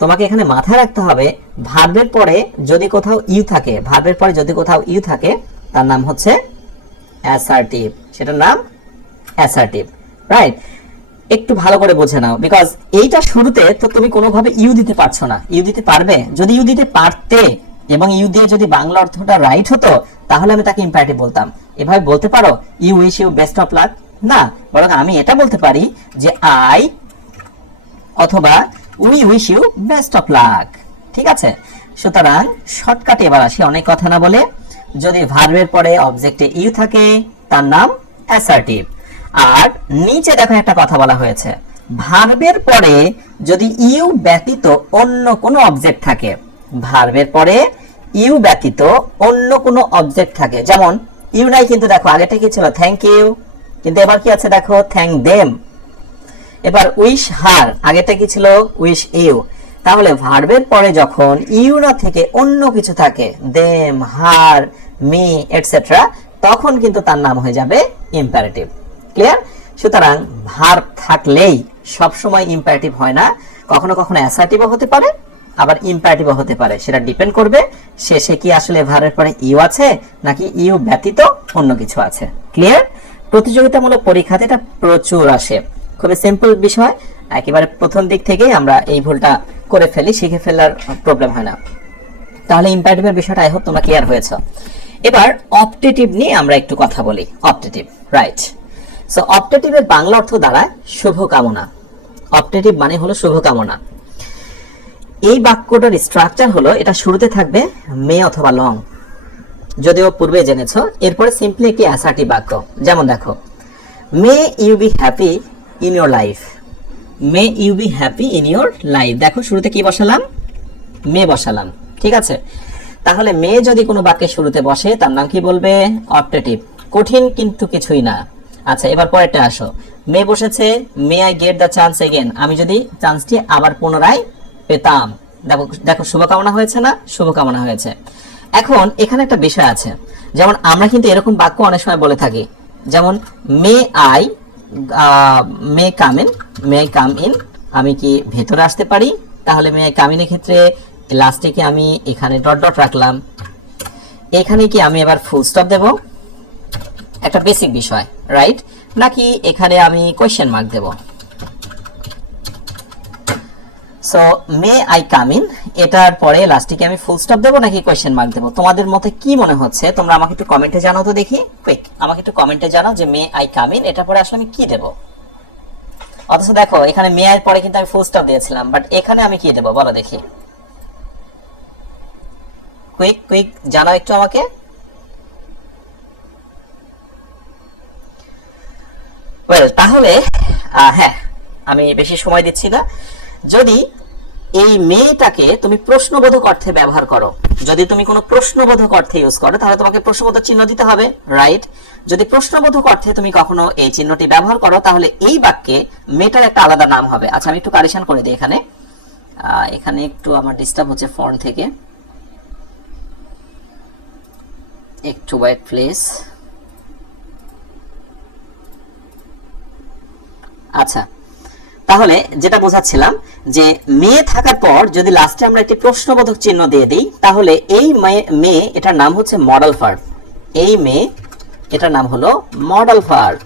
তোমাকে এখানে মাথায় রাখতে হবে ভার্বের পরে যদি কোথাও ইউ থাকে, ভার্বের পরে যদি কোথাও ইউ থাকে তার নাম হচ্ছে অ্যাসার্টিভ, সেটার নাম অ্যাসার্টিভ, রাইট? একটু ভালো করে বুঝে নাও, বিকজ এইটা শুরুতে তো তুমি কোনোভাবে ইউ দিতে পারছো না। ইউ দিতে পারবে? যদি ইউ দিতে পারতে এবং ইউ দিয়ে যদি বাংলা অর্থটা রাইট হতো তাহলে আমি তাকে ইম্পারেটিভ বলতাম। এভাবে বলতে পারো you wish you best of luck? না, বরং আমি এটা বলতে পারি যে আই অথবা we wish you best of luck. ঠিক আছে, সুতরাং শর্টকাটে এবার আসি অনেক কথা না বলে। যদি ভার্বের পরে অবজেক্টে ইউ থাকে তার নাম অ্যাসার্টিভ। আর নিচে দেখো একটা কথা বলা হয়েছে, ভার্বের পরে যদি ইউ ব্যতীত অন্য কোনো অবজেক্ট থাকে, ভার্বের পরে ইউ ব্যতীত অন্য কোনো অবজেক্ট থাকে, যেমন ইউ নাই কিন্তু দেখো আগেটা কি ছিল থ্যাংক ইউ, কিন্তু এবার কি আছে দেখো থ্যাংক দেম। এবার উইশ হার, আগেটা কি ছিল উইশ ইউ। তাহলে ভার্বের পরে যখন ইউ না থেকে অন্য কিছু থাকে, দেম, হার, মি এটসেট্রা, তখন কিন্তু তার নাম হয়ে যাবে ইম্পারেটিভ। ক্লিয়ার? সুতরাং ভার্ব থাকলেই সব সময় ইম্পারেটিভ হয় না, কখনো কখনো অ্যাসার্টিভও হতে পারে, আবার ইম্পারেটিভও হতে পারে। সেটা ডিপেন্ড করবে শেষে কি আসলে ভার্বের পরে ইউ আছে নাকি ইউ ব্যতীত অন্য কিছু আছে। ক্লিয়ার? প্রতিযোগিতামূলক পরীক্ষাতে এটা প্রচুর আসে, খুবই সিম্পল বিষয়, একেবারে প্রথম দিক থেকেই আমরা এই ভুলটা করে ফেলি, শিখে ফেলার প্রবলেম হয় না। তাহলে ইম্পারেটিভের বিষয়টা আই হোপ তোমরা ক্লিয়ার হয়েছে। এবার অপটেটিভ নিয়ে আমরা একটু কথা বলি। Optative, right? সো অপটেটিভের বাংলা অর্থ দাঁড়ায় শুভকামনা। অপটেটিভ মানে হলো শুভকামনা। এই বাক্যটার স্ট্রাকচার হলো এটা শুরুতে থাকবে মে অথবা লং, যদিও পূর্বে জেনেছো। এরপরে সিম্পলি একটি অ্যাসার্টিভ বাক্য, যেমন দেখো may you be happy in your life. May you be happy in your life, দেখো শুরুতে কি বসালাম? মে বসালাম। ঠিক আছে, তাহলে মে যদি কোনো বাক্যের শুরুতে বসে তার নাম কি বলবে? অপটেটিভ। কঠিন কিন্তু কিছুই না। আচ্ছা, এবার পরেরটা আসো। মে বসেছে, may I get the chance again, আমি যদি চান্সটি আবার পুনরায় পেতাম। দেখো দেখো শুভকামনা হয়েছে না? শুভকামনা হয়েছে। এখন এখানে একটা বিষয় আছে, যেমন আমরা কিন্তু এরকম বাক্য অনেক সময় বলে থাকি, যেমন may I may come in, may I come in, আমি কি ভেতরে আসতে পারি? তাহলে মে আই কাম ইনের ক্ষেত্রে লাস্টে কি আমি এখানে ডট ডট রাখলাম, এখানে কি আমি এবার ফুল স্টপ দেব? একটা বেসিক বিষয়, রাইট? নাকি এখানে আমি কোয়েশ্চেন মার্ক দেব? So may I come in, এটার পরে লাস্টে কি আমি ফুল স্টপ দেব নাকি কোয়েশ্চেন মার্ক দেব? তোমাদের মতে কি মনে হচ্ছে তোমরা আমাকে একটু কমেন্টে জানাও তো দেখি। কুইক আমাকে একটু কমেন্টে জানাও যে মে আই কাম ইন এটার পরে আসলে আমি কি দেব। অথচ দেখো এখানে মে এর পরে কিন্তু আমি ফুল স্টপ দিয়েছিলাম, বাট এখানে আমি কি দেব বলো দেখি। কুইক কুইক জানাও একটু আমাকে। ওয়েল, তাহলে হ্যাঁ, আমি বেশি সময় দিচ্ছি না। যদি এই মেয়েটাকে তুমি প্রশ্নবোধক অর্থে ব্যবহার করো, যদি তুমি কোনো প্রশ্নবোধক অর্থে ইউজ করো তাহলে তোমাকে প্রশ্নবোধক চিহ্ন দিতে হবে, রাইট? যদি প্রশ্নবোধক অর্থে তুমি কখনো এই চিহ্নটি ব্যবহার করো তাহলে এই বাক্যে মেয়েটার একটা আলাদা নাম হবে। আচ্ছা, আমি একটু কারেকশন করে দিই এখানে। এখানে একটু আমার ডিস্টার্ব হচ্ছে ফন্ট থেকে, একটু ওয়েট প্লিজ। আচ্ছা, তাহলে যেটা বোঝাচ্ছিলাম যে মেয়ে থাকার পর যদি লাস্টে আমরা একটি প্রশ্নবোধক চিহ্ন দিয়ে দিই তাহলে এই মেয়ে এটার নাম হচ্ছে মডেল ভার্ব। এই মেয়ে এটার নাম হলো মডেল ভার্ব।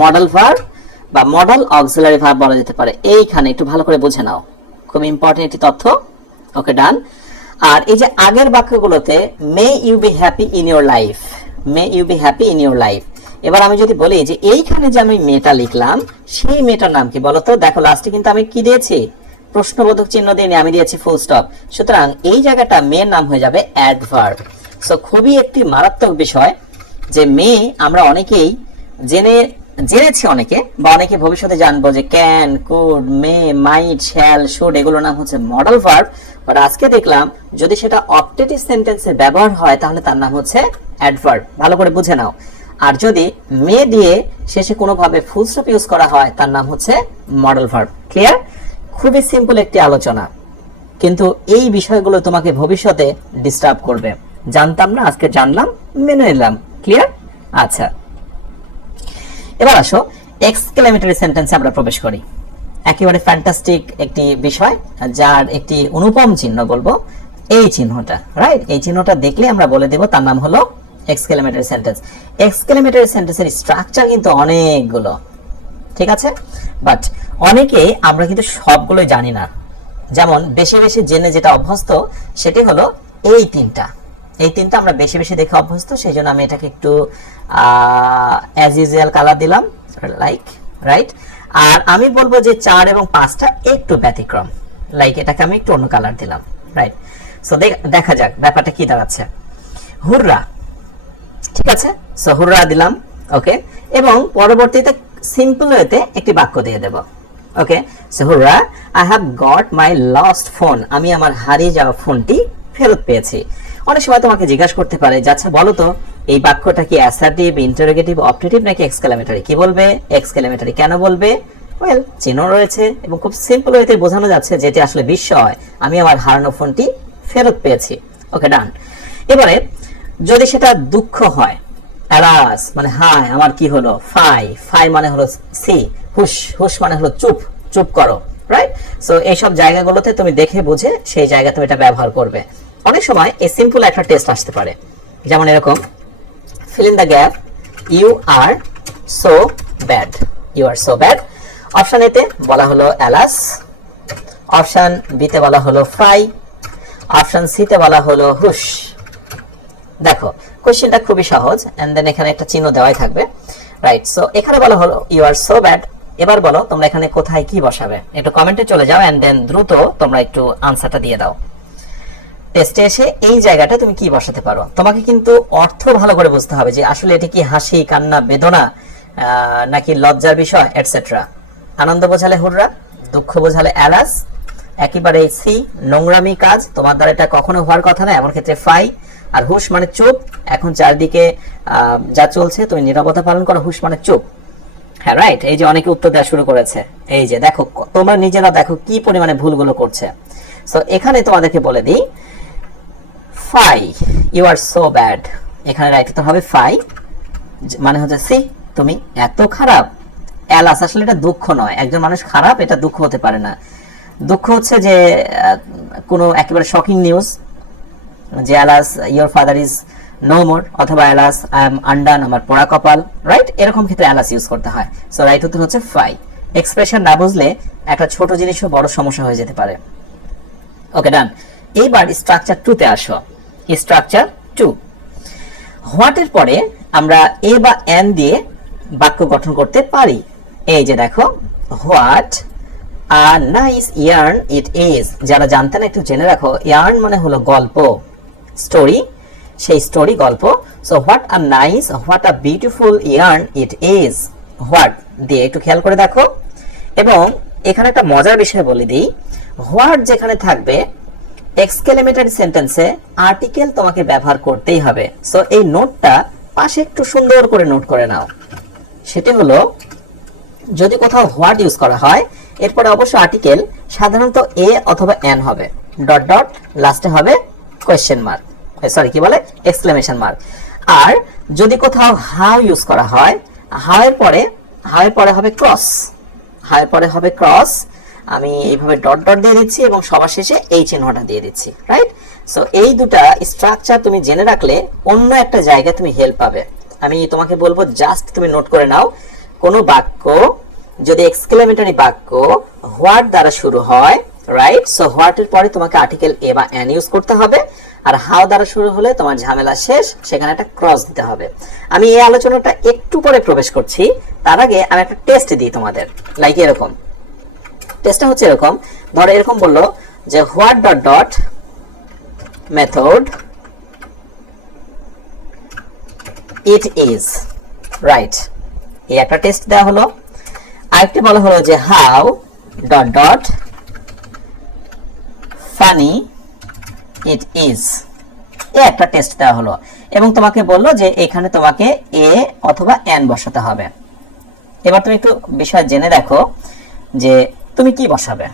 মডেল ভার্ব বা মডেল অক্সিলারি ভার্ব বলা যেতে পারে। এইখানে একটু ভালো করে বুঝে নাও, খুব ইম্পর্টেন্ট একটি তথ্য। ওকে, ডান। আর এই যে আগের বাক্যগুলোতে may you be happy in your life, may you be happy in your life. এবার আমি যদি বলি যে এইখানে যে আমি মেয়েটা লিখলাম সেই মেয়েটার নাম কি বলতো? দেখো লাস্টে কিন্তু আমি কি দিয়েছি? প্রশ্নবোধক চিহ্ন দিয়ে আমি দিয়েছি ফুল স্টপ। সুতরাং এই জায়গাটা মেয়ের নাম হয়ে যাবে অ্যাডভার্ব। সো খুবই একটি মারাত্মক বিষয় যে মেয়ে আমরা অনেকেই জেনেছি অনেকে, বা অনেকে ভবিষ্যতে জানবো যে can, could, may, might, shall, should এগুলোর নাম হচ্ছে মডেল ভার্ব। বাট আজকে দেখলাম যদি সেটা অপটেটিভ সেন্টেন্সে ব্যবহার হয় তাহলে তার নাম হচ্ছে অ্যাডভার্ব। ভালো করে বুঝে নাও। আর যদি মে দিয়ে শেষে কোনোভাবে ফুল স্টপ ইউজ করা হয় তার নাম হচ্ছে মডেল ভার্ব। ক্লিয়ার? খুবই সিম্পল একটি আলোচনা, কিন্তু এই বিষয়গুলো তোমাকে ভবিষ্যতে ডিস্টার্ব করবে। জানতাম না, আজকে জানলাম, মেনে নিলাম। ক্লিয়ার? আচ্ছা, এবার আসো এক্সক্লেমেটরি সেন্টেন্সে আমরা প্রবেশ করি। একেবারে ফ্যান্টাস্টিক একটি বিষয়, যার একটি অনুপম চিহ্ন বলবো এই চিহ্নটা, রাইট? এই চিহ্নটা দেখলে আমরা বলে দেব তার নাম হলো এক্সক্লেমেটরি সেন্টেন্স। এক্সক্লেমেটরি সেন্টেন্সের স্ট্রাকচার কিন্তু অনেকগুলো, ঠিক আছে? বাট অনেকে আমরা কিন্তু সবগুলোই জানি না। যেমন বেশি বেশি জেনে যেটা অভ্যস্ত সেটি হলো এই তিনটা আমরা বেশি বেশি দেখে অভ্যস্ত, সেই জন্য আমি এটাকে একটু অ্যাজ ইউজুয়াল কালার দিলাম, লাইক, রাইট? আর আমি বলবো যে 4 এবং 5টা একটু ব্যতিক্রম, লাইক এটাকে আমি একটু অন্য কালার দিলাম, রাইট? সো দেখা যাক ব্যাপারটা কি দাঁড়াচ্ছে। হুররা, ঠিক আছে? সো হুররা দিলাম, ওকে, এবং পরবর্তীতে সিম্পল ওয়েতে একটি বাক্য দিয়ে দেব, okay? So hurrah, I have got my lost phone, আমি আমার হারিয়ে যাওয়া ফোনটি ফেরত পেয়েছি। অনেক সময় তোমাকে জিজ্ঞাসা করতে পারে যে আচ্ছা বলো তো এই বাক্যটা কি অ্যাসার্টিভ, ইন্টারোগেটিভ, অবজেক্টিভ নাকি এক্সক্লেমেটরি? কি বলবে? এক্সক্লেমেটরি। কেন বলবে? ওয়েল, চিহ্ন রয়েছে এবং খুব সিম্পল ওয়েতে বোঝানো যাচ্ছে যেটি আসলে বিস্ময়, আমি আমার হারানো ফোনটি ফেরত পেয়েছি। ওকে, ডান। এবারে যদি সেটা দুঃখ হয়, অ্যালাস মানে হায় আমার কি হলো, ফাই মানে হলো সি, হুশ মানে হলো চুপ, চুপ করো, রাইট? সো এইসব জায়গাগুলোতে তুমি দেখে বুঝে সেই জায়গা তুমি এটা ব্যবহার করবে। অনেক সময় এই সিম্পল একটা টেস্ট আসতে পারে, যেমন এরকম, fill in the gap, you are so bad, you are so bad। Option A তে বলা হলো অ্যালাস, অপশন বি তে বলা হলো ফাই, অপশন সি তে বলা হলো হুশ। দেখো কোশ্চেনটা খুবই সহজ, এন্ড দেন এখানে একটা চিহ্ন দেওয়াই থাকবে, রাইট? সো এখানে বলা হলো ইউ আর সো ব্যাড। এবার বলো তোমরা এখানে কোথায় কি বসাবে, একটু কমেন্টে চলে যাও এন্ড দেন দ্রুত তোমরা একটু আনসারটা দিয়ে দাও। টেস্টে এসে এই জায়গাটা তুমি কি বসাতে পারো, তোমাকে কিন্তু অর্থ ভালো করে বুঝতে হবে যে আসলে এটা কি হাসি, কান্না, বেদনা, নাকি লজ্জার বিষয়, এটসেট্রা। আনন্দ বোঝালে হুররা, দুঃখ বোঝালে অ্যালাস, একেবারে সি নোংরামি কাজ, তোমার দ্বারা এটা কখনো হওয়ার কথা না, এমন ক্ষেত্রে ফাই। আর হুশ মানে চুপ, এখন চারদিকে যা চলছে তুমি নীরবতা পালন করো, হুশ মানে চুপ। হ্যাঁ, রাইট। এই যে অনেকে উত্তর দেওয়া শুরু করেছে, এই যে দেখো তোমরা নিজেরা দেখো কি পরিমাণে ভুলগুলো করছে। সো এখানে তোমাদেরকে বলে দিই, fie, you are so bad, এখানে রাইট হতে হবে ফাই, মানে হচ্ছে সি তুমি এত খারাপ। অ্যালাস, আসলে এটা দুঃখ নয়, একজন মানুষ খারাপ এটা দুঃখ হতে পারে না। দুঃখ হচ্ছে যে কোনো একেবারে শকিং নিউজ, যে alas your father is no more, অথবা অ্যালাস আই এম আনডান, আমার পোড়া কপাল, রাইট? এরকম ক্ষেত্রে অ্যালাস ইউজ করতে হয়। সো রাইট উত্তর হচ্ছে ফাই। এক্সপ্রেশন না বুঝলে একটা ছোট জিনিসও বড় সমস্যা হয়ে যেতে পারে। ওকে, ডান। এইবার স্ট্রাকচার 2 তে আসো। স্ট্রাকচার 2, হোয়াট এর পরে আমরা এ বা এন দিয়ে বাক্য গঠন করতে পারি। এই যে দেখো, what a nice yarn it is. যারা জানতে না একটু জেনে রাখো, ইয়ার্ন মানে হলো গল্প, স্টোরি, সেই স্টোরি গল্প। So what a nice, what a beautiful yarn it is, what দিয়ে একটু খেয়াল করে দেখো। এবং এখানে একটা মজার বিষয় বলে দিই, হোয়াট যেখানে থাকবে এক্সক্লেমেটরি সেন্টেন্সে আর্টিকেল তোমাকে ব্যবহার করতেই হবে। সো এই নোটটা পাশে একটু সুন্দর করে নোট করে নাও। সেটি হলো, যদি কোথাও হোয়াট ইউজ করা হয় এরপরে অবশ্য আর্টিকেল সাধারণত এ অথবা এন হবে, ডট ডট লাস্টে হবে কোয়েশ্চেন মার্ক, সরি কি বলে, এক্সক্লেমেশন মার্ক। আর যদি কোথাও হাউ ইউজ করা হয়, হাউ এর পরে হবে ক্রস, হাউ এর পরে হবে ক্রস। আমি এইভাবে ডট ডট দিয়ে দিচ্ছি এবং সবার শেষে এই চিহ্নটা দিয়ে দিচ্ছি, রাইট? সো এই দুটা স্ট্রাকচার তুমি জেনে রাখলে অন্য একটা জায়গায় তুমি হেল্প পাবে। আমি তোমাকে বলবো জাস্ট তুমি নোট করে নাও, কোনো বাক্য যদি এক্সক্লেমেটরি বাক্য হোয়াট দ্বারা শুরু হয়, রাইট? সো হোয়াট এর পরে তোমাকে আর্টিকেল এ বা এন ইউজ করতে হবে, আর হাউ দ্বারা শুরু হলে তোমার ঝামেলা শেষ, সেখানে একটা ক্রস দিতে হবে। আমি এই আলোচনাটা একটু পরে প্রবেশ করছি, তার আগে আমি একটা টেস্ট দিই তোমাদের, লাইক এরকম। টেস্টটা হচ্ছে এরকম, ধরো এরকম বললো যে what dot dot method it is, right? এই একটা টেস্ট দেওয়া হলো। আরেকটি বলা হলো যে how dot dot funny it is, এই একটা টেস্ট দেওয়া হলো। এবং তোমাকে বললো যে এখানে তোমাকে এ অথবা এন বসাতে হবে। এবার তুমি একটু বিষয় জেনে দেখো যে তুমি কি বসাবে।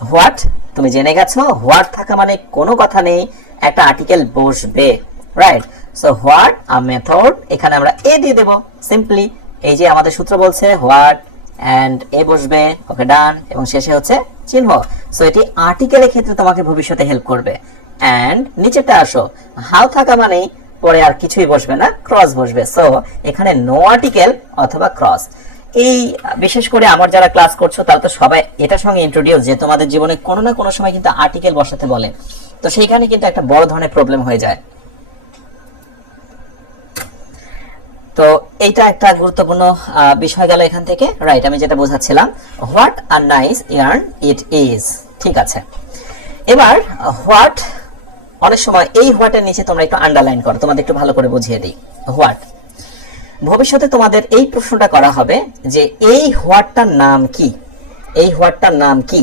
হোয়াট তুমি জেনে গেছো, হোয়াট থাকা মানে কোনো কথা নেই, একটা আর্টিকেল বসবে, right? So what a method, এখানে আমরা এ দিয়ে দেব সিম্পলি। এই যে আমাদের সূত্র বলছে হোয়াট এন্ড এ বসবে, ওকে ডান, এবং শেষে হচ্ছে চিহ্ন। সো এটি আর্টিকেলের ক্ষেত্রে তোমাকে ভবিষ্যতে হেল্প করবে। এন্ড নিচেটা আসো, হাউ থাকা মানেই পরে আর কিছুই বসবে না, ক্রস বসবে। সো এখানে নো আর্টিকেল অথবা ক্রস। এই বিশেষ করে আমার যারা ক্লাস করছো তারা তো সবাই এটার সঙ্গে ইন্ট্রোডিউস যে তোমাদের জীবনে কোনো না কোনো সময় কিন্তু আর্টিকেল বসাতে বলে, তো সেইখানে কিন্তু একটা বড় ধরনের প্রবলেম হয়ে যায়। তো এইটা একটা গুরুত্বপূর্ণ বিষয় গেল এখান থেকে, রাইট। আমি যেটা বোঝাচ্ছিলাম, what a nice yarn it is, ঠিক আছে। এবার হোয়াট, অনেক সময় এই হোয়াটের নিচে তোমরা একটু আন্ডারলাইন করো, তোমাদের একটু ভালো করে বুঝিয়ে দিই। হোয়াট, ভবিষ্যতে তোমাদের এই প্রশ্নটা করা হবে যে এই হোয়াটটার নাম কি, এই হোয়াটটার নাম কি।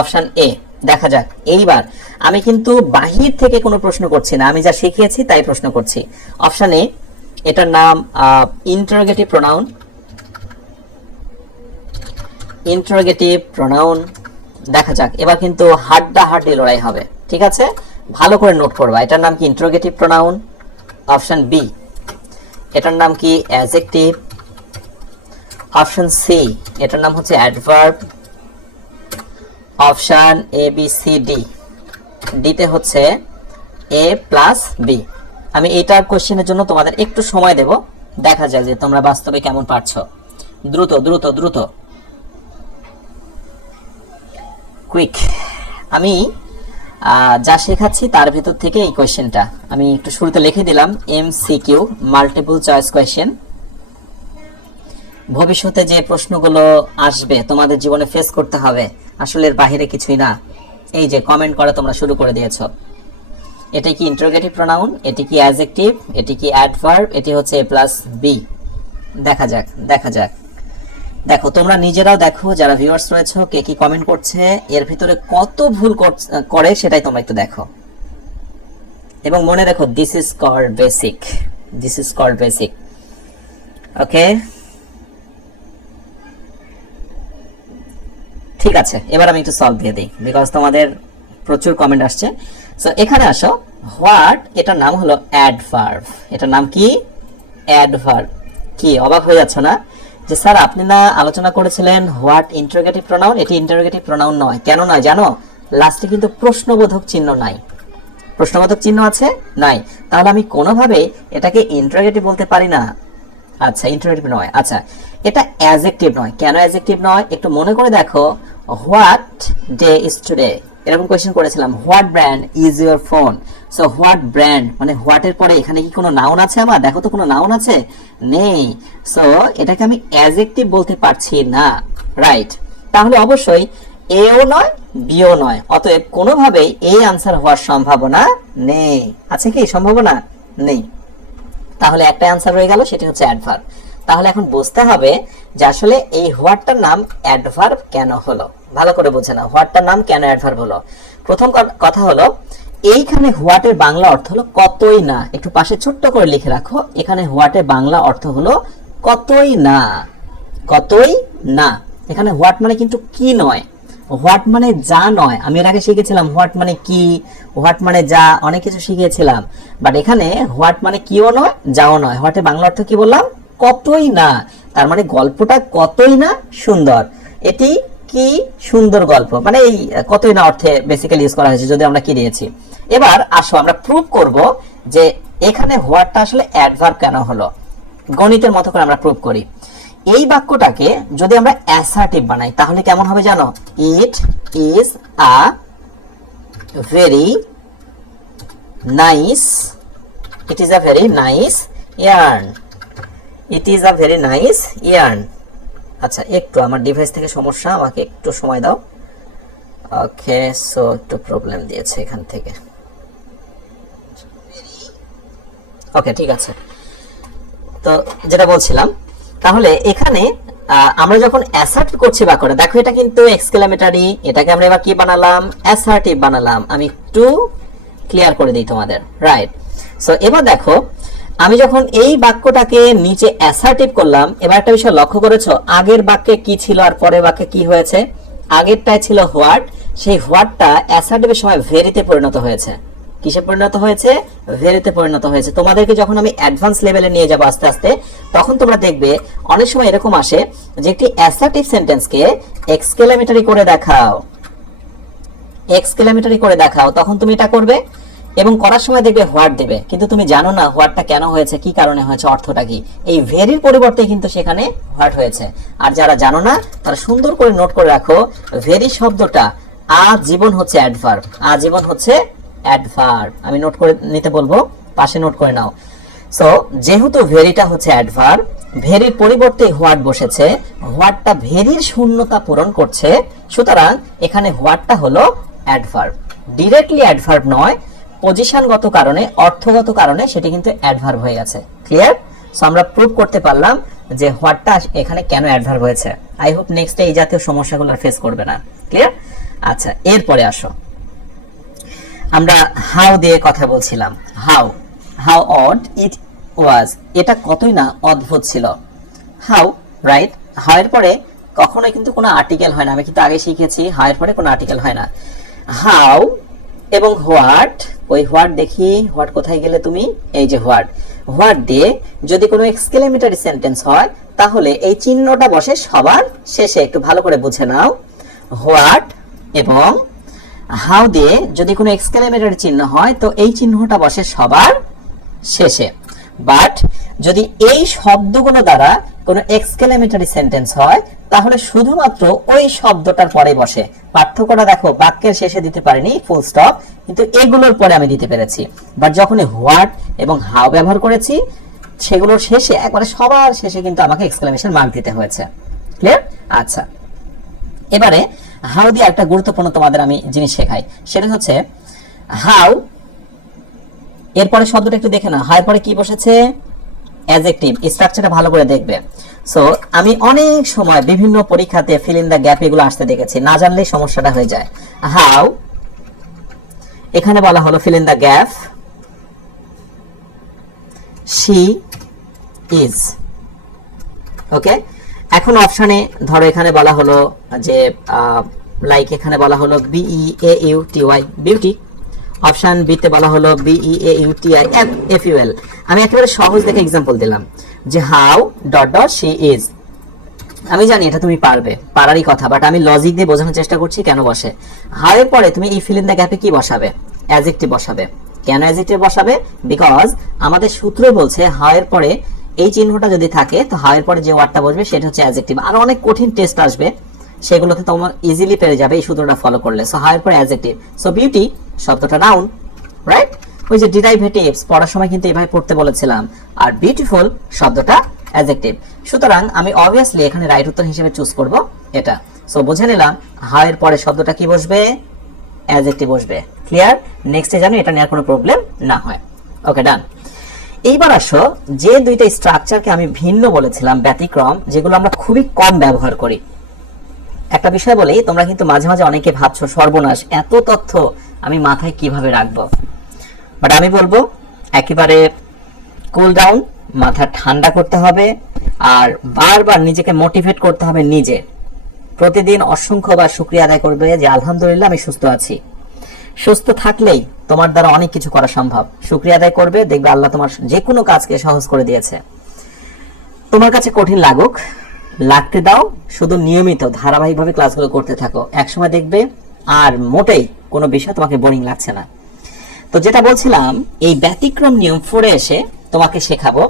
অপশন এ, দেখা যাক এইবার আমি কিন্তু বাহির থেকে কোনো প্রশ্ন করছি না, আমি যা শিখিয়েছি তাই প্রশ্ন করছি। অপশন এ, এটার নাম ইন্টারোগেটিভ প্রোনাউন, ইন্টারোগেটিভ প্রোনাউন। দেখা যাক এবার কিন্তু হাড্ডাহাড্ডি লড়াই হবে, ঠিক আছে, ভালো করে নোট করবা। এটার নাম কি ইন্টারোগেটিভ প্রোনাউন। অপশন বি, এটার নাম কি অ্যাডজেক্টিভ। অপশন সি, এটার নাম হচ্ছে adverb. Option A B C D, ডিতে হচ্ছে এ প্লাস বি। আমি এইটার কোশ্চেনের জন্য তোমাদের একটু সময় দেব, দেখা যাক যে তোমরা বাস্তবে কেমন পারছো। দ্রুত দ্রুত দ্রুত, কুইক। আমি যা শেখাচ্ছি তার ভিতর থেকে এই কোশ্চেনটা আমি একটু শুরুতে লিখে দিলাম, এমসিকিউ, মাল্টিপল চয়েস কোশ্চেন। ভবিষ্যতে যে প্রশ্নগুলো আসবে তোমাদের জীবনে ফেস করতে হবে, আসলে এর বাইরে কিছুই না। এই যে কমেন্ট করা তোমরা শুরু করে দিয়েছো, এটি কি ইন্টারোগেটিভ প্রোনাউন, এটি কি অ্যাডজেক্টিভ, এটি কি অ্যাডভার্ব, এটি হচ্ছে এ প্লাস বি। দেখা যাক দেখা যাক। দেখো তোমরা নিজেরাও দেখো, যারা ভিউয়ার্স রয়েছে কে কি কমেন্ট করছে, এর ভিতরে কত ভুল করে সেটাই তোমরা একটু দেখো। এবং মনে রাখো, this is called basic, this is called basic. Okay, ঠিক আছে। এবার আমি একটু সলভ দিয়ে দিই, বিকজ তোমাদের প্রচুর কমেন্ট আসছে। সো এখানে আসো, হোয়াট, এটার নাম হলো অ্যাডভার্ব। এটার নাম কি? অ্যাডভার্ব। কি অবাক হয়ে যাচ্ছ না যে স্যার আপনি না আলোচনা করেছিলেন হোয়াট ইন্টারোগেটিভ প্রোনাউন? এটি ইন্টারোগেটিভ প্রোনাউন নয়। কেন নয় জানো? লাস্টে কিন্তু প্রশ্নবোধক চিহ্ন নাই। প্রশ্নবোধক চিহ্ন আছে? নাই। তাহলে আমি কোনোভাবে এটাকে ইন্টারোগেটিভ বলতে পারি না। আচ্ছা, ইন্টারোগেটিভ নয়। আচ্ছা, এটা অ্যাডজেক্টিভ নয়। কেন অ্যাডজেক্টিভ নয় একটু মনে করে দেখো। হোয়াট ডে ইজ টুডে, এরকম কোয়েশ্চেন করেছিলাম। What brand is your phone? So what brand মানে হোয়াটের পরে এখানে কি কোনো নাউন আছে? আমার দেখো তো কোনো নাউন আছে? নেই। সো এটাকে আমি অ্যাডজেক্টিভ বলতে পারছি না, রাইট? তাহলে অবশ্যই এও নয় বিও নয়, অতএব কোনোভাবেই এই আনসার হওয়ার সম্ভাবনা নেই। আছে কি সম্ভাবনা? নেই। তাহলে একটা আনসার রয়ে গেল, সেটা হচ্ছে অ্যাডভার্ব। তাহলে এখন বুঝতে হবে যে আসলে এই হোয়াটটার নাম অ্যাডভার্ব কেন হলো। ভালো করে বুঝে নাও হোয়াটটার নাম কেন অ্যাডভার্ব হলো। প্রথম কথা হলো, এইখানে হোয়াটের বাংলা অর্থ হলো কতই না। একটু পাশে ছোট্ট করে লিখে রাখো, এখানে হোয়াটের বাংলা অর্থ হলো কতই না। কতই না। এখানে হোয়াট মানে কিন্তু কি নয়, হোয়াট মানে যা নয়। আমি এর আগে শিখেছিলাম হোয়াট মানে কি, হোয়াট মানে যা, অনেক কিছু শিখিয়েছিলাম। বাট এখানে হোয়াট মানে কিও নয়, যাও নয়। হোয়াটের বাংলা অর্থ কি বললাম? কতই না। তার মানে গল্পটা কতই না সুন্দর। এটি কি সুন্দর গল্প, মানে এই কতই না অর্থে বেসিক্যালি ইউজ করা হয়েছে, যদি আমরা কি দিয়েছি। এবার আসো আমরা প্রুভ করব যে এখানে হোয়াটটা আসলে অ্যাডভার্ব কেন হলো। গণিতের মতো করে আমরা প্রুভ করি। এই বাক্যটাকে যদি আমরা অ্যাসার্টিভ বানাই তাহলে কেমন হবে জানো? It is a very nice, it is a very nice yarn, it is a very nice yarn. আচ্ছা, একটু আমার ডিভাইস থেকে সমস্যা, আমাকে একটু সময় দাও। ওকে, সো একটু প্রবলেম দিয়েছে এখান থেকে। ওকে, ঠিক আছে। তো যেটা বলছিলাম, তাহলে এখানে আমরা যখন অ্যাসার্টিভ করছি বাক্যটা, দেখো এটা কিন্তু এক্সক্লেমেটরি, এটাকে আমরা এবার কি বানালাম? অ্যাসার্টিভ বানালাম। আমি একটু ক্লিয়ার করে দিই তোমাদের, রাইট? সো এবার দেখো, আমি যখন এই বাক্যটাকে নিচে অ্যাসার্টিভ করলাম, এবার একটা বিষয় লক্ষ্য করেছো, আগের বাক্যে কি ছিল আর পরের বাক্যে কি হয়েছে? আগেরটায় ছিল হোয়াট, সেই হোয়াটটা অ্যাসার্টিভের সময় ভেরিতে পরিণত হয়েছে। কিসে পরিণত হয়েছে? ভেরিতে পরিণত হয়েছে। তোমাদেরকে যখন আমি অ্যাডভান্স লেভেলে নিয়ে যাব আস্তে আস্তে, তখন তোমরা দেখবে অনেক সময় এরকম আসে যে একটি অ্যাসার্টিভ সেন্টেন্সকে এক্সক্লেমেটরি করে দেখাও, এক্সক্লেমেটরি করে দেখাও, তখন তুমি এটা করবে এবং করার সময় দেখবে হোয়াট দেবে, কিন্তু তুমি জানো না হোয়াটটা কেন হয়েছে, কি কারণে হয়েছে, অর্থটা কি। এই ভেরির পরিবর্তে কিন্তু সেখানে হোয়াট হয়েছে। আর যারা জানো না তারা সুন্দর করে নোট করে রাখো, ভেরি শব্দটা আজীবন হচ্ছে অ্যাডভার্ব, আজীবন হচ্ছে অ্যাডভার্ব। আমি নোট করে নিতে বলবো, পাশে নোট করে নাও। সো যেহেতু ভেরিটা হচ্ছে অ্যাডভার্ব, ভেরির পরিবর্তে হোয়াট বসেছে, হোয়াটটা ভেরির শূন্যতা পূরণ করছে, সুতরাং এখানে হোয়াটটা হলো অ্যাডভার্ব। ডিরেক্টলি অ্যাডভার্ব নয়, পজিশনগত কারণে, অর্থগত কারণে সেটি কিন্তু অ্যাডভার্ব হয়ে গেছে। ক্লিয়ার? সো আমরা প্রুভ করতে পারলাম যে হোয়াটটা এখানে কেন অ্যাডভার্ব হয়েছে। আই হোপ নেক্সট এই জাতীয় সমস্যাগুলো ফেস করবে না। ক্লিয়ার? আচ্ছা, এরপরে আসো, আমরা হাউ দিয়ে কথা বলছিলাম। হাউ, হাউ অড ইট ওয়াজ, এটা কতই না অদ্ভুত ছিল। How, right? হাউ এর পরে কখনোই কিন্তু কোনো আর্টিকেল হয় না, আমি কিন্তু আগে শিখেছি হাউ এর পরে কোনো আর্টিকেল হয় না। হাউ এবং হোয়াট, ওই হোয়াট দেখি, হোয়াট কোথায় গেলে তুমি? এই যে হোয়াট, হোয়াট দিয়ে যদি কোনো এক্সক্লেমেটরি সেন্টেন্স হয় তাহলে এই চিহ্নটা বসে সবার শেষে। একটু ভালো করে বুঝে নাও, হোয়াট এবং হাউ দিয়ে যদি কোনো এক্সক্লেমেটরি চিহ্ন হয় তো এই চিহ্নটা বসে সবার শেষে। বাট যদি এই শব্দগুলো দ্বারা কোনো এক্সক্লেমেটরি সেন্টেন্স হয় তাহলে শুধুমাত্র ওই শব্দটার পরে বসে। পার্থক্যটা দেখো, বাক্যের শেষে দিতে পারিনি ফুল স্টপ, কিন্তু এগুলোর পরে আমি দিতে পেরেছি। বাট যখন হোয়াট এবং হাউ ব্যবহার করেছি সেগুলোর শেষে, একবারে সবার শেষে কিন্তু আমাকে এক্সক্লেমেশন মার্ক দিতে হয়েছে। ক্লিয়ার? আচ্ছা, এবারে হাউ দিয়ে একটা গুরুত্বপূর্ণ তোমাদের আমি জিনিস শেখাই, সেটা হচ্ছে হাউ এরপরে শব্দটা একটু দেখে না, হাউ এর পরে কি বসেছে? অ্যাডজেক্টিভ। স্ট্রাকচারটা ভালো করে দেখবে। সো আমি অনেক সময় বিভিন্ন পরীক্ষাতে ফিল ইন দ্য গ্যাপ এগুলো আসতে দেখেছি, না জানলেই সমস্যাটা হয়ে যায়। হাউ, এখানে বলা হলো fill in the gap, she is. Okay, এখন অপশনে ধরো এখানে বলা হলো যে লাইক এখানে বলা হলো BEAUTY, বিউটি। অপশন বি তে বলা হলো BEAUTIFUL। আমি একেবারে সহজ দেখে एग्जांपल দিলাম যে how dot dot she is. আমি জানি এটা তুমি পারবে, পারারই কথা, বাট আমি লজিক দিয়ে বোঝানোর চেষ্টা করছি কেন বসে। হাউ এর পরে তুমি এই ফিল ইন দ্য গ্যাপে কি বসাবে? অ্যাডজেক্টিভ বসাবে। কেন অ্যাডজেক্টিভ বসাবে? বিকজ আমাদের সূত্র বলছে হাউ এর পরে এই চিহ্নটা যদি থাকে তো হাউ এর পরে যে ওয়ার্ডটা বসবে সেটা হচ্ছে অ্যাডজেক্টিভ। আর অনেক কঠিন টেস্ট আসবে, সেগুলোতে তোমরা ইজিলি পেরে যাবে এই সূত্রটা ফলো করলে। সো হাউ এর পরে অ্যাডজেক্টিভ। সো বিউটি শব্দটা নাউন, রাইট? ওই যে ডিরাইভেটিভস পড়ার সময় কিন্তু এভাবে পড়তে বলেছিলাম। আর বিউটিফুল শব্দটা অ্যাডজেক্টিভ। সুতরাং আমি অবভিয়াসলি এখানে রাইট উত্তর হিসেবে চুজ করব এটা। সো বুঝে নিলাম হাউ এর পরে শব্দটা কি বসবে? অ্যাডজেক্টিভ বসবে। ক্লিয়ার? নেক্সটে জানো এটা নিয়ে কোনো প্রবলেম না হয়। ওকে, ডান। এইবার আসো, যে দুইটা স্ট্রাকচারকে আমি ভিন্ন বলেছিলাম, ব্যতিক্রম, যেগুলো আমরা খুবই কম ব্যবহার করি। একটা বিষয় বলি, তোমরা কিন্তু মাঝে মাঝে অনেকে ভাবছো সর্বনাশ, এত তথ্য আমি মাথায় কিভাবে রাখবো। বাট আমি বলবো একেবারে কুল ডাউন, মাথা ঠান্ডা করতে হবে আর বারবার নিজেকে মোটিভেট করতে হবে। নিজে প্রতিদিন অসংখ্যবার শুকরিয়া আদায় করবে যে আলহামদুলিল্লাহ আমি সুস্থ আছি। সুস্থ থাকলেই তোমার দ্বারা অনেক কিছু করা সম্ভব। শুকরিয়া আদায় করবে, দেখবে আল্লাহ তোমার যে কোনো কাজকে সহজ করে দিয়েছে। তোমার কাছে কঠিন লাগুক, লাগতে দাও, শুধু নিয়মিত ধারাবাহিকভাবে ক্লাসগুলো করতে থাকো। একসময় দেখবে আর মোটেই কোনো বিষয় তোমাকে বোরিং লাগছে না। তো যেটা বলছিলাম, এই ব্যতিক্রম নিয়ম 4 এসে তোমাকে শেখাবো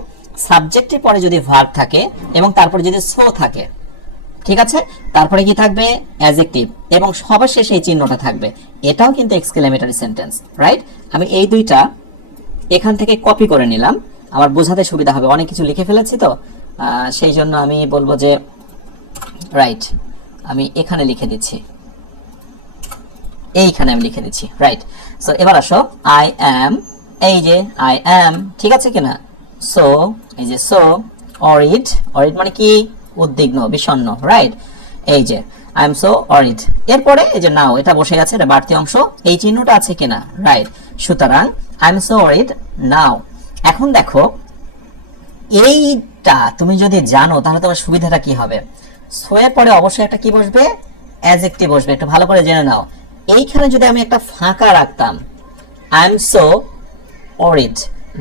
সাবজেক্টের পরে যদি ভার্ব থাকে এবং তারপরে যদি সো থাকে, ঠিক আছে, তারপরে কি থাকবে? অ্যাডজেক্টিভ, এবং সবার শেষে এই চিহ্নটা থাকবে। এটাও কিন্তু এক্সক্লেমেটরি সেন্টেন্স, রাইট? আমি এই দুইটা এখান থেকে কপি করে নিলাম, আমার বোঝাতে সুবিধা হবে। অনেক কিছু লিখে ফেলেছি তো সেই জন্য আমি বলবো যে রাইট, আমি এখানে লিখে দিচ্ছি, এইখানে আমি লিখে দিচ্ছি, রাইট? সো এবার আসো, আই অ্যাম, এই যে আই অ্যাম, ঠিক আছে কিনা? সো এই যে সো, অরিড, অরিড মানে কি? উদ্বিগ্ন, বিষণ্ণ, রাইট? এই যে আই এম সো অরিড। এরপরে এই যে নাও, এটা বসে গেছে, এটা বাড়তি অংশ, এই চিহ্নটা আছে কিনা? রাইট। সুতরাং আই এম সো অরিড নাও। এখন দেখো, এইটা তুমি যদি জানো তাহলে তোমার সুবিধাটা কি হবে? সো এর পরে অবশ্যই একটা কি বসবে? অ্যাডজেক্টিভ বসবে। একটু ভালো করে জেনে নাও। এইখানে যদি আমি একটা ফাঁকা রাখতাম, আই এম সো ওয়ারিড,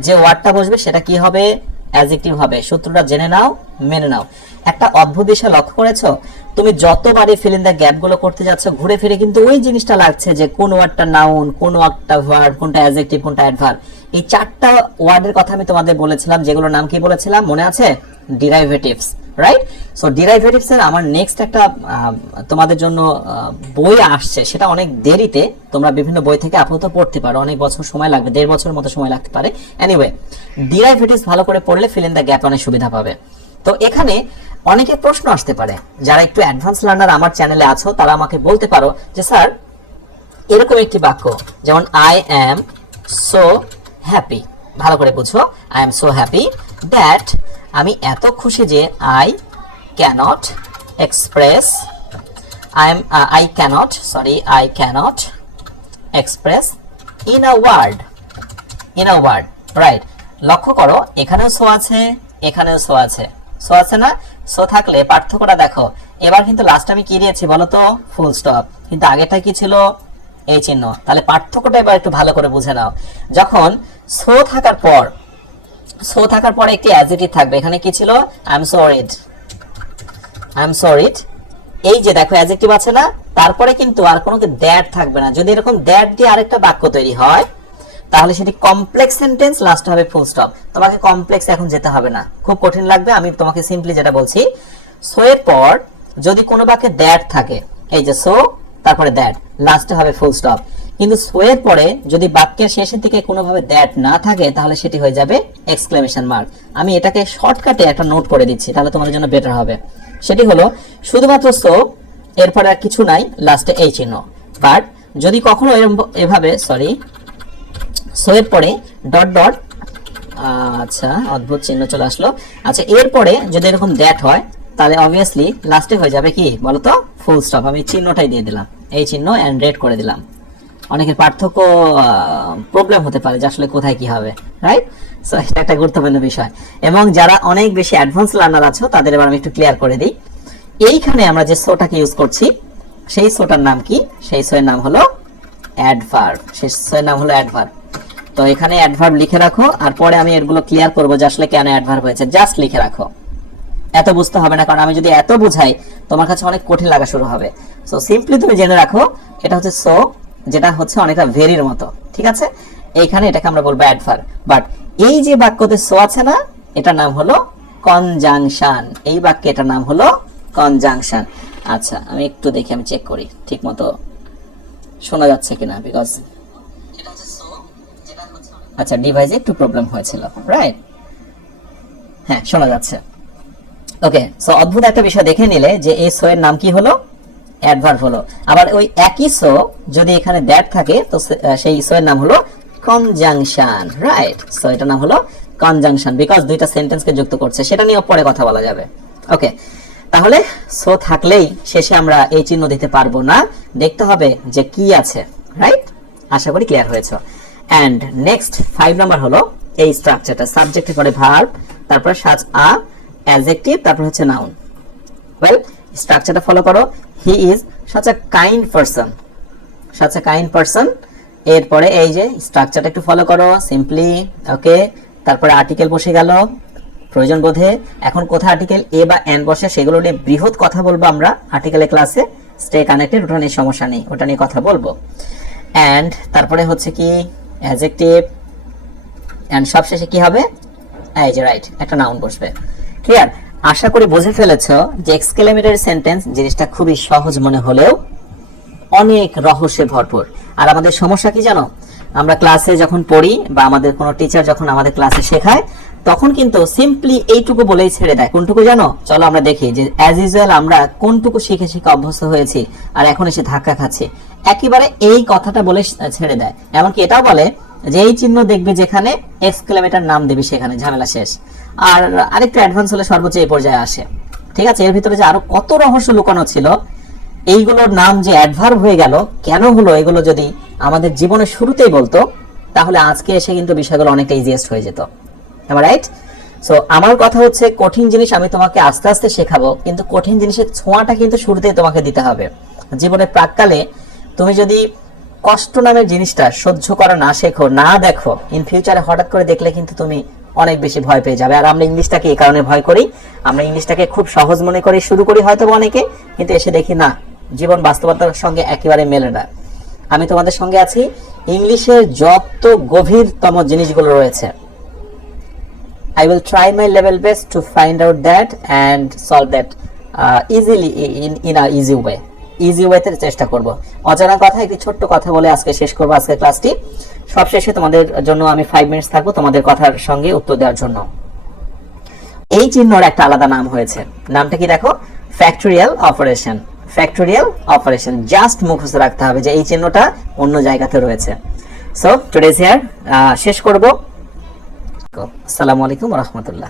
যে ওয়ার্ডটা বসবে সেটা কি হবে? অ্যাডজেক্টিভ হবে। সূত্রটা জেনে নাও, মেনে নাও। একটা অদ্ভুত বিষয় লক্ষ্য করেছো? তুমি যতবারই ফিল ইন দ্য গ্যাপ গুলো করতে যাচ্ছ, ঘুরে ফিরে কিন্তু ওই জিনিসটা লাগছে যে কোন ওয়ার্ডটা নাউন, কোন ওয়ার্ডটা ভার্ব, কোনটা অ্যাডজেক্টিভ, কোনটা অ্যাডভার্ব। এই চারটা ওয়ার্ডের কথা আমি তোমাদের বলেছিলাম, যেগুলোর নাম কি বলেছিলাম মনে আছে? Derivatives, right? সো ডিরাইভেটিভস এর আমার নেক্সট একটা তোমাদের জন্য বই আসছে, সেটা অনেক দেরিতে, তোমরা বিভিন্ন বই থেকে আপাতত পড়তে পারো, অনেক বছর সময় লাগবে, 1.5 বছরের মতো সময় লাগতে পারে। এনিওয়ে, ডিরাইভেটিভস ভালো করে পড়লে ফিল ইন দ্য গ্যাপ অনেক সুবিধা পাবে। তো এখানে অনেকের প্রশ্ন আসতে পারে, যারা একটু অ্যাডভান্স লার্নার আমার চ্যানেলে আছো তারা আমাকে বলতে পারো যে স্যার এরকম একটি বাক্য, যেমন আই অ্যাম সো হ্যাপি, ভালো করে বুঝো, I am so happy that, আমি এত খুশি যে I can't express, I can't express in a word, right? লক্ষ্য করো, এখানেও সো আছে, এখানেও সো আছে, সো আছে না? সো থাকলে পার্থক্যটা দেখো। এবার কিন্তু লাস্ট আমি কি দিয়েছি বলো তো? Full stop. কিন্তু আগেটা কি ছিল? এই চিহ্ন। তাহলে পার্থক্যটা এবার একটু ভালো করে বুঝে নাও। যখন সো থাকার পরে একটি অ্যাডজেক্টিভ থাকবে, এখানে কি ছিল? I am sorried. এই যে দেখো অ্যাডজেক্টিভ আছে না, তারপরে কিন্তু আর কোনো দ্যাট থাকবে না। যদি এরকম দ্যাট দিয়ে আরেকটা বাক্য তৈরি হয়, তাহলে সেটি কমপ্লেক্স সেন্টেন্স, লাস্ট হবে ফুল স্টপ। তোমাকে কমপ্লেক্স এখন যেতে হবে না, খুব কঠিন লাগবে। আমি তোমাকে সিম্পলি যেটা বলছি, সো এর পর যদি কোনো বাক্যে দ্যাট থাকে, এই যে সো তারপরে দ্যাট, লাস্টে হবে ফুল স্টপ। কিন্তু সো এর পরে যদি বাক্যের শেষের দিকে কোনোভাবে দ্যাট না থাকে, তাহলে সেটি হয়ে যাবে এক্সক্লেমেশন মার্ক। আমি এটাকে শর্টকাটে একটা নোট করে দিচ্ছি, তাহলে তোমাদের জন্য বেটার হবে। সেটি হলো শুধুমাত্র সো, এরপরে আর কিছু নাই, লাস্টে এই চিহ্ন। বাট যদি কখনো এভাবে সো এর পরে ডট ডট, আচ্ছা অদ্ভুত চিহ্ন চলে আসলো। আচ্ছা, এরপরে যদি এরকম দ্যাট হয়, তাহলে অবভিয়াসলি লাস্টে হয়ে যাবে কি বলতো? Full stop. আমি চিহ্নটাই দিয়ে দিলাম, এই চিহ্ন, এন্ড রেড করে দিলাম। অনেকের পার্থক্য প্রবলেম হতে পারে যে আসলে কোথায় কি হবে, রাইট? সো এটা একটা গুরুত্বপূর্ণ বিষয়। এবং যারা অনেক বেশি অ্যাডভান্স লার্নার আছো তাদের এবার আমি একটু ক্লিয়ার করে দিই। এইখানে আমরা যে সোটাকে ইউজ করছি, সেই সোটার নাম কি? সেই সোয়ের নাম হলো অ্যাডভার্ব। সেই সোয়ের নাম হলো অ্যাডভার্ব। তো এখানে অ্যাডভার্ব লিখে রাখো, আর পরে আমি এগুলো ক্লিয়ার করবো যে আসলে কেন অ্যাডভার্ব হয়েছে। জাস্ট লিখে রাখো, এত বুঝতে হবে না, কারণ আমি যদি এত বুঝাই তোমার কাছে অনেক কঠিন লাগা শুরু হবে। সো সিম্পলি তুমি জেনে রাখো, এটা হচ্ছে সো, যেটা হচ্ছে অনেকটা ভেরির মতো, ঠিক আছে? এইখানে এটাকে আমরা বলবো অ্যাডভার্ব। বাট এই যে বাক্যতে সো আছে না, এটার নাম হলো কনজাংশন। এই বাক্যে এটার নাম হলো কনজাংশন। আচ্ছা, আমি একটু দেখি, আমি চেক করি ঠিক মতো শোনা যাচ্ছে কিনা, বিকজ আচ্ছা ডিভাইসে একটু প্রবলেম হয়েছিল, রাইট? হ্যাঁ, শোনা যাচ্ছে। ওকে, সো অদ্ভুত একটা বিষয় দেখে নিলে যে এই সো এর নাম কি হলো? অ্যাডভার্ব হলো। আবার ওই একই সো যদি এখানে দ্যাট থাকে, তো সেই সো এর নাম হলো কনজাংশন, রাইট? সো এটার নাম হলো কনজাংশন, বিকজ দুইটা সেন্টেন্সকে যুক্ত করছে। সেটা নিয়ে পরে কথা বলা যাবে। ওকে, তাহলে সো থাকলেই শেষে আমরা এই চিহ্ন দিতে পারবো না, দেখতে হবে যে কি আছে, রাইট? আশা করি ক্লিয়ার হয়েছে। এন্ড নেক্সট 5 নাম্বার হলো এই স্ট্রাকচারটা, সাবজেক্টের পরে ভার্ব, তারপর সাজ আ, অ্যাডজেক্টিভ, তারপর হচ্ছে নাউন। ওয়েল, স্ট্রাকচারটা ফলো করো। He is such a kind person, such a kind person। এরপরে এই যে স্ট্রাকচারটা একটু ফলো করো সিম্পলি। ওকে, তারপরে আর্টিকেল বসে গেল প্রয়োজন বোধে। এখন কোথায় আর্টিকেল এ বা এন বসে সেগুলো নিয়ে বৃহৎ কথা বলবো আমরা আর্টিকেলের ক্লাসে। স্টে কানেক্টেড, ওটা নিয়ে সমস্যা নেই, ওটা নিয়ে কথা বলবো। এন্ড তারপরে হচ্ছে কি অ্যাডজেক্টিভ, এন্ড সবশেষে কি হবে? এই যে রাইট, একটা নাউন বসবে। ক্লিয়ার? আশা করি বুঝে ফেলেছো যে এক্সক্লেমেটরি সেন্টেন্স জিনিসটা খুবই সহজ মনে হলেও অনেক রহস্যে ভরপুর। আর আমাদের সমস্যা কি জানো? আমরা ক্লাসে যখন পড়ি বা আমাদের কোনো টিচার যখন আমাদের ক্লাসে শেখায়, তখন কিন্তু সিম্পলি এইটুকু বলেই ছেড়ে দেয়। কোনটুকু জানো? চলো আমরা দেখি যে অ্যাজ ইউজুয়াল আমরা কোনটুকু শিখে শিখে অভ্যস্ত হয়েছি আর এখন এসে ধাক্কা খাচ্ছি। একেবারে এই কথাটা বলে ছেড়ে দেয়। এমনকি এটাও বলে যে এই চিহ্ন দেখবে যেখানে, এক্সক্লেমেটর নাম দেবে সেখানে, ঝামেলা শেষ। আর আরেকটু অ্যাডভান্স হলে সর্বোচ্চ এই পর্যায়ে আসে। ঠিক আছে? এর ভিতরে যে আরো কত রহস্য লুকানো ছিল, এইগুলোর নাম যে অ্যাডভার্ব হয়ে গেল কেন হলো, এগুলো যদি আমাদের জীবনের শুরুতেই বলতো, তাহলে আজকে এসে কিন্তু বিষয়গুলো অনেকটা ইজিয়েস্ট হয়ে যেত। রাইট? সো আমার কথা হচ্ছে, কঠিন জিনিস আমি তোমাকে আস্তে আস্তে শেখাবো, কিন্তু কঠিন জিনিসের ছোঁয়াটা কিন্তু শুরুতেই তোমাকে দিতে হবে। জীবনের প্রাককালে তুমি যদি কষ্ট নামের জিনিসটা সহ্য করা না শেখো, না দেখো, ইন ফিউচারে হঠাৎ করে দেখলে কিন্তু তুমি অনেক বেশি ভয় পেয়ে যাবে। আর আমরা ইংলিশটাকে এই কারণে ভয় করি, আমরা ইংলিশটাকে খুব সহজ মনে করে শুরু করি হয়তো অনেকে, কিন্তু এসে দেখি না, জীবন বাস্তবতার সঙ্গে একেবারে মেলে না। আমি তোমাদের সঙ্গে আছি, ইংলিশের যত গভীরতম জিনিসগুলো রয়েছে, I will try my level best to find out that and solve that easily in a easy way. Easy ওয়েতে চেষ্টা করব। অজানা কথা একটি ছোট্ট কথা বলে আজকে শেষ করব আজকের ক্লাসটি। সবশেষে তোমাদের জন্য আমি 5 মিনিটস থাকবো তোমাদের কথার সঙ্গে উত্তর দেওয়ার জন্য। এই চিহ্নর একটা আলাদা নাম হয়েছে, নামটা কি দেখো? Factorial operation. Factorial operation just মুখস্থ রাখতে হবে যে এই চিহ্নটা অন্য জায়গাতে রয়েছে। সো টুডেজ হিয়ার শেষ করব। আসসালামু আলাইকুম ওয়া রাহমাতুল্লাহ।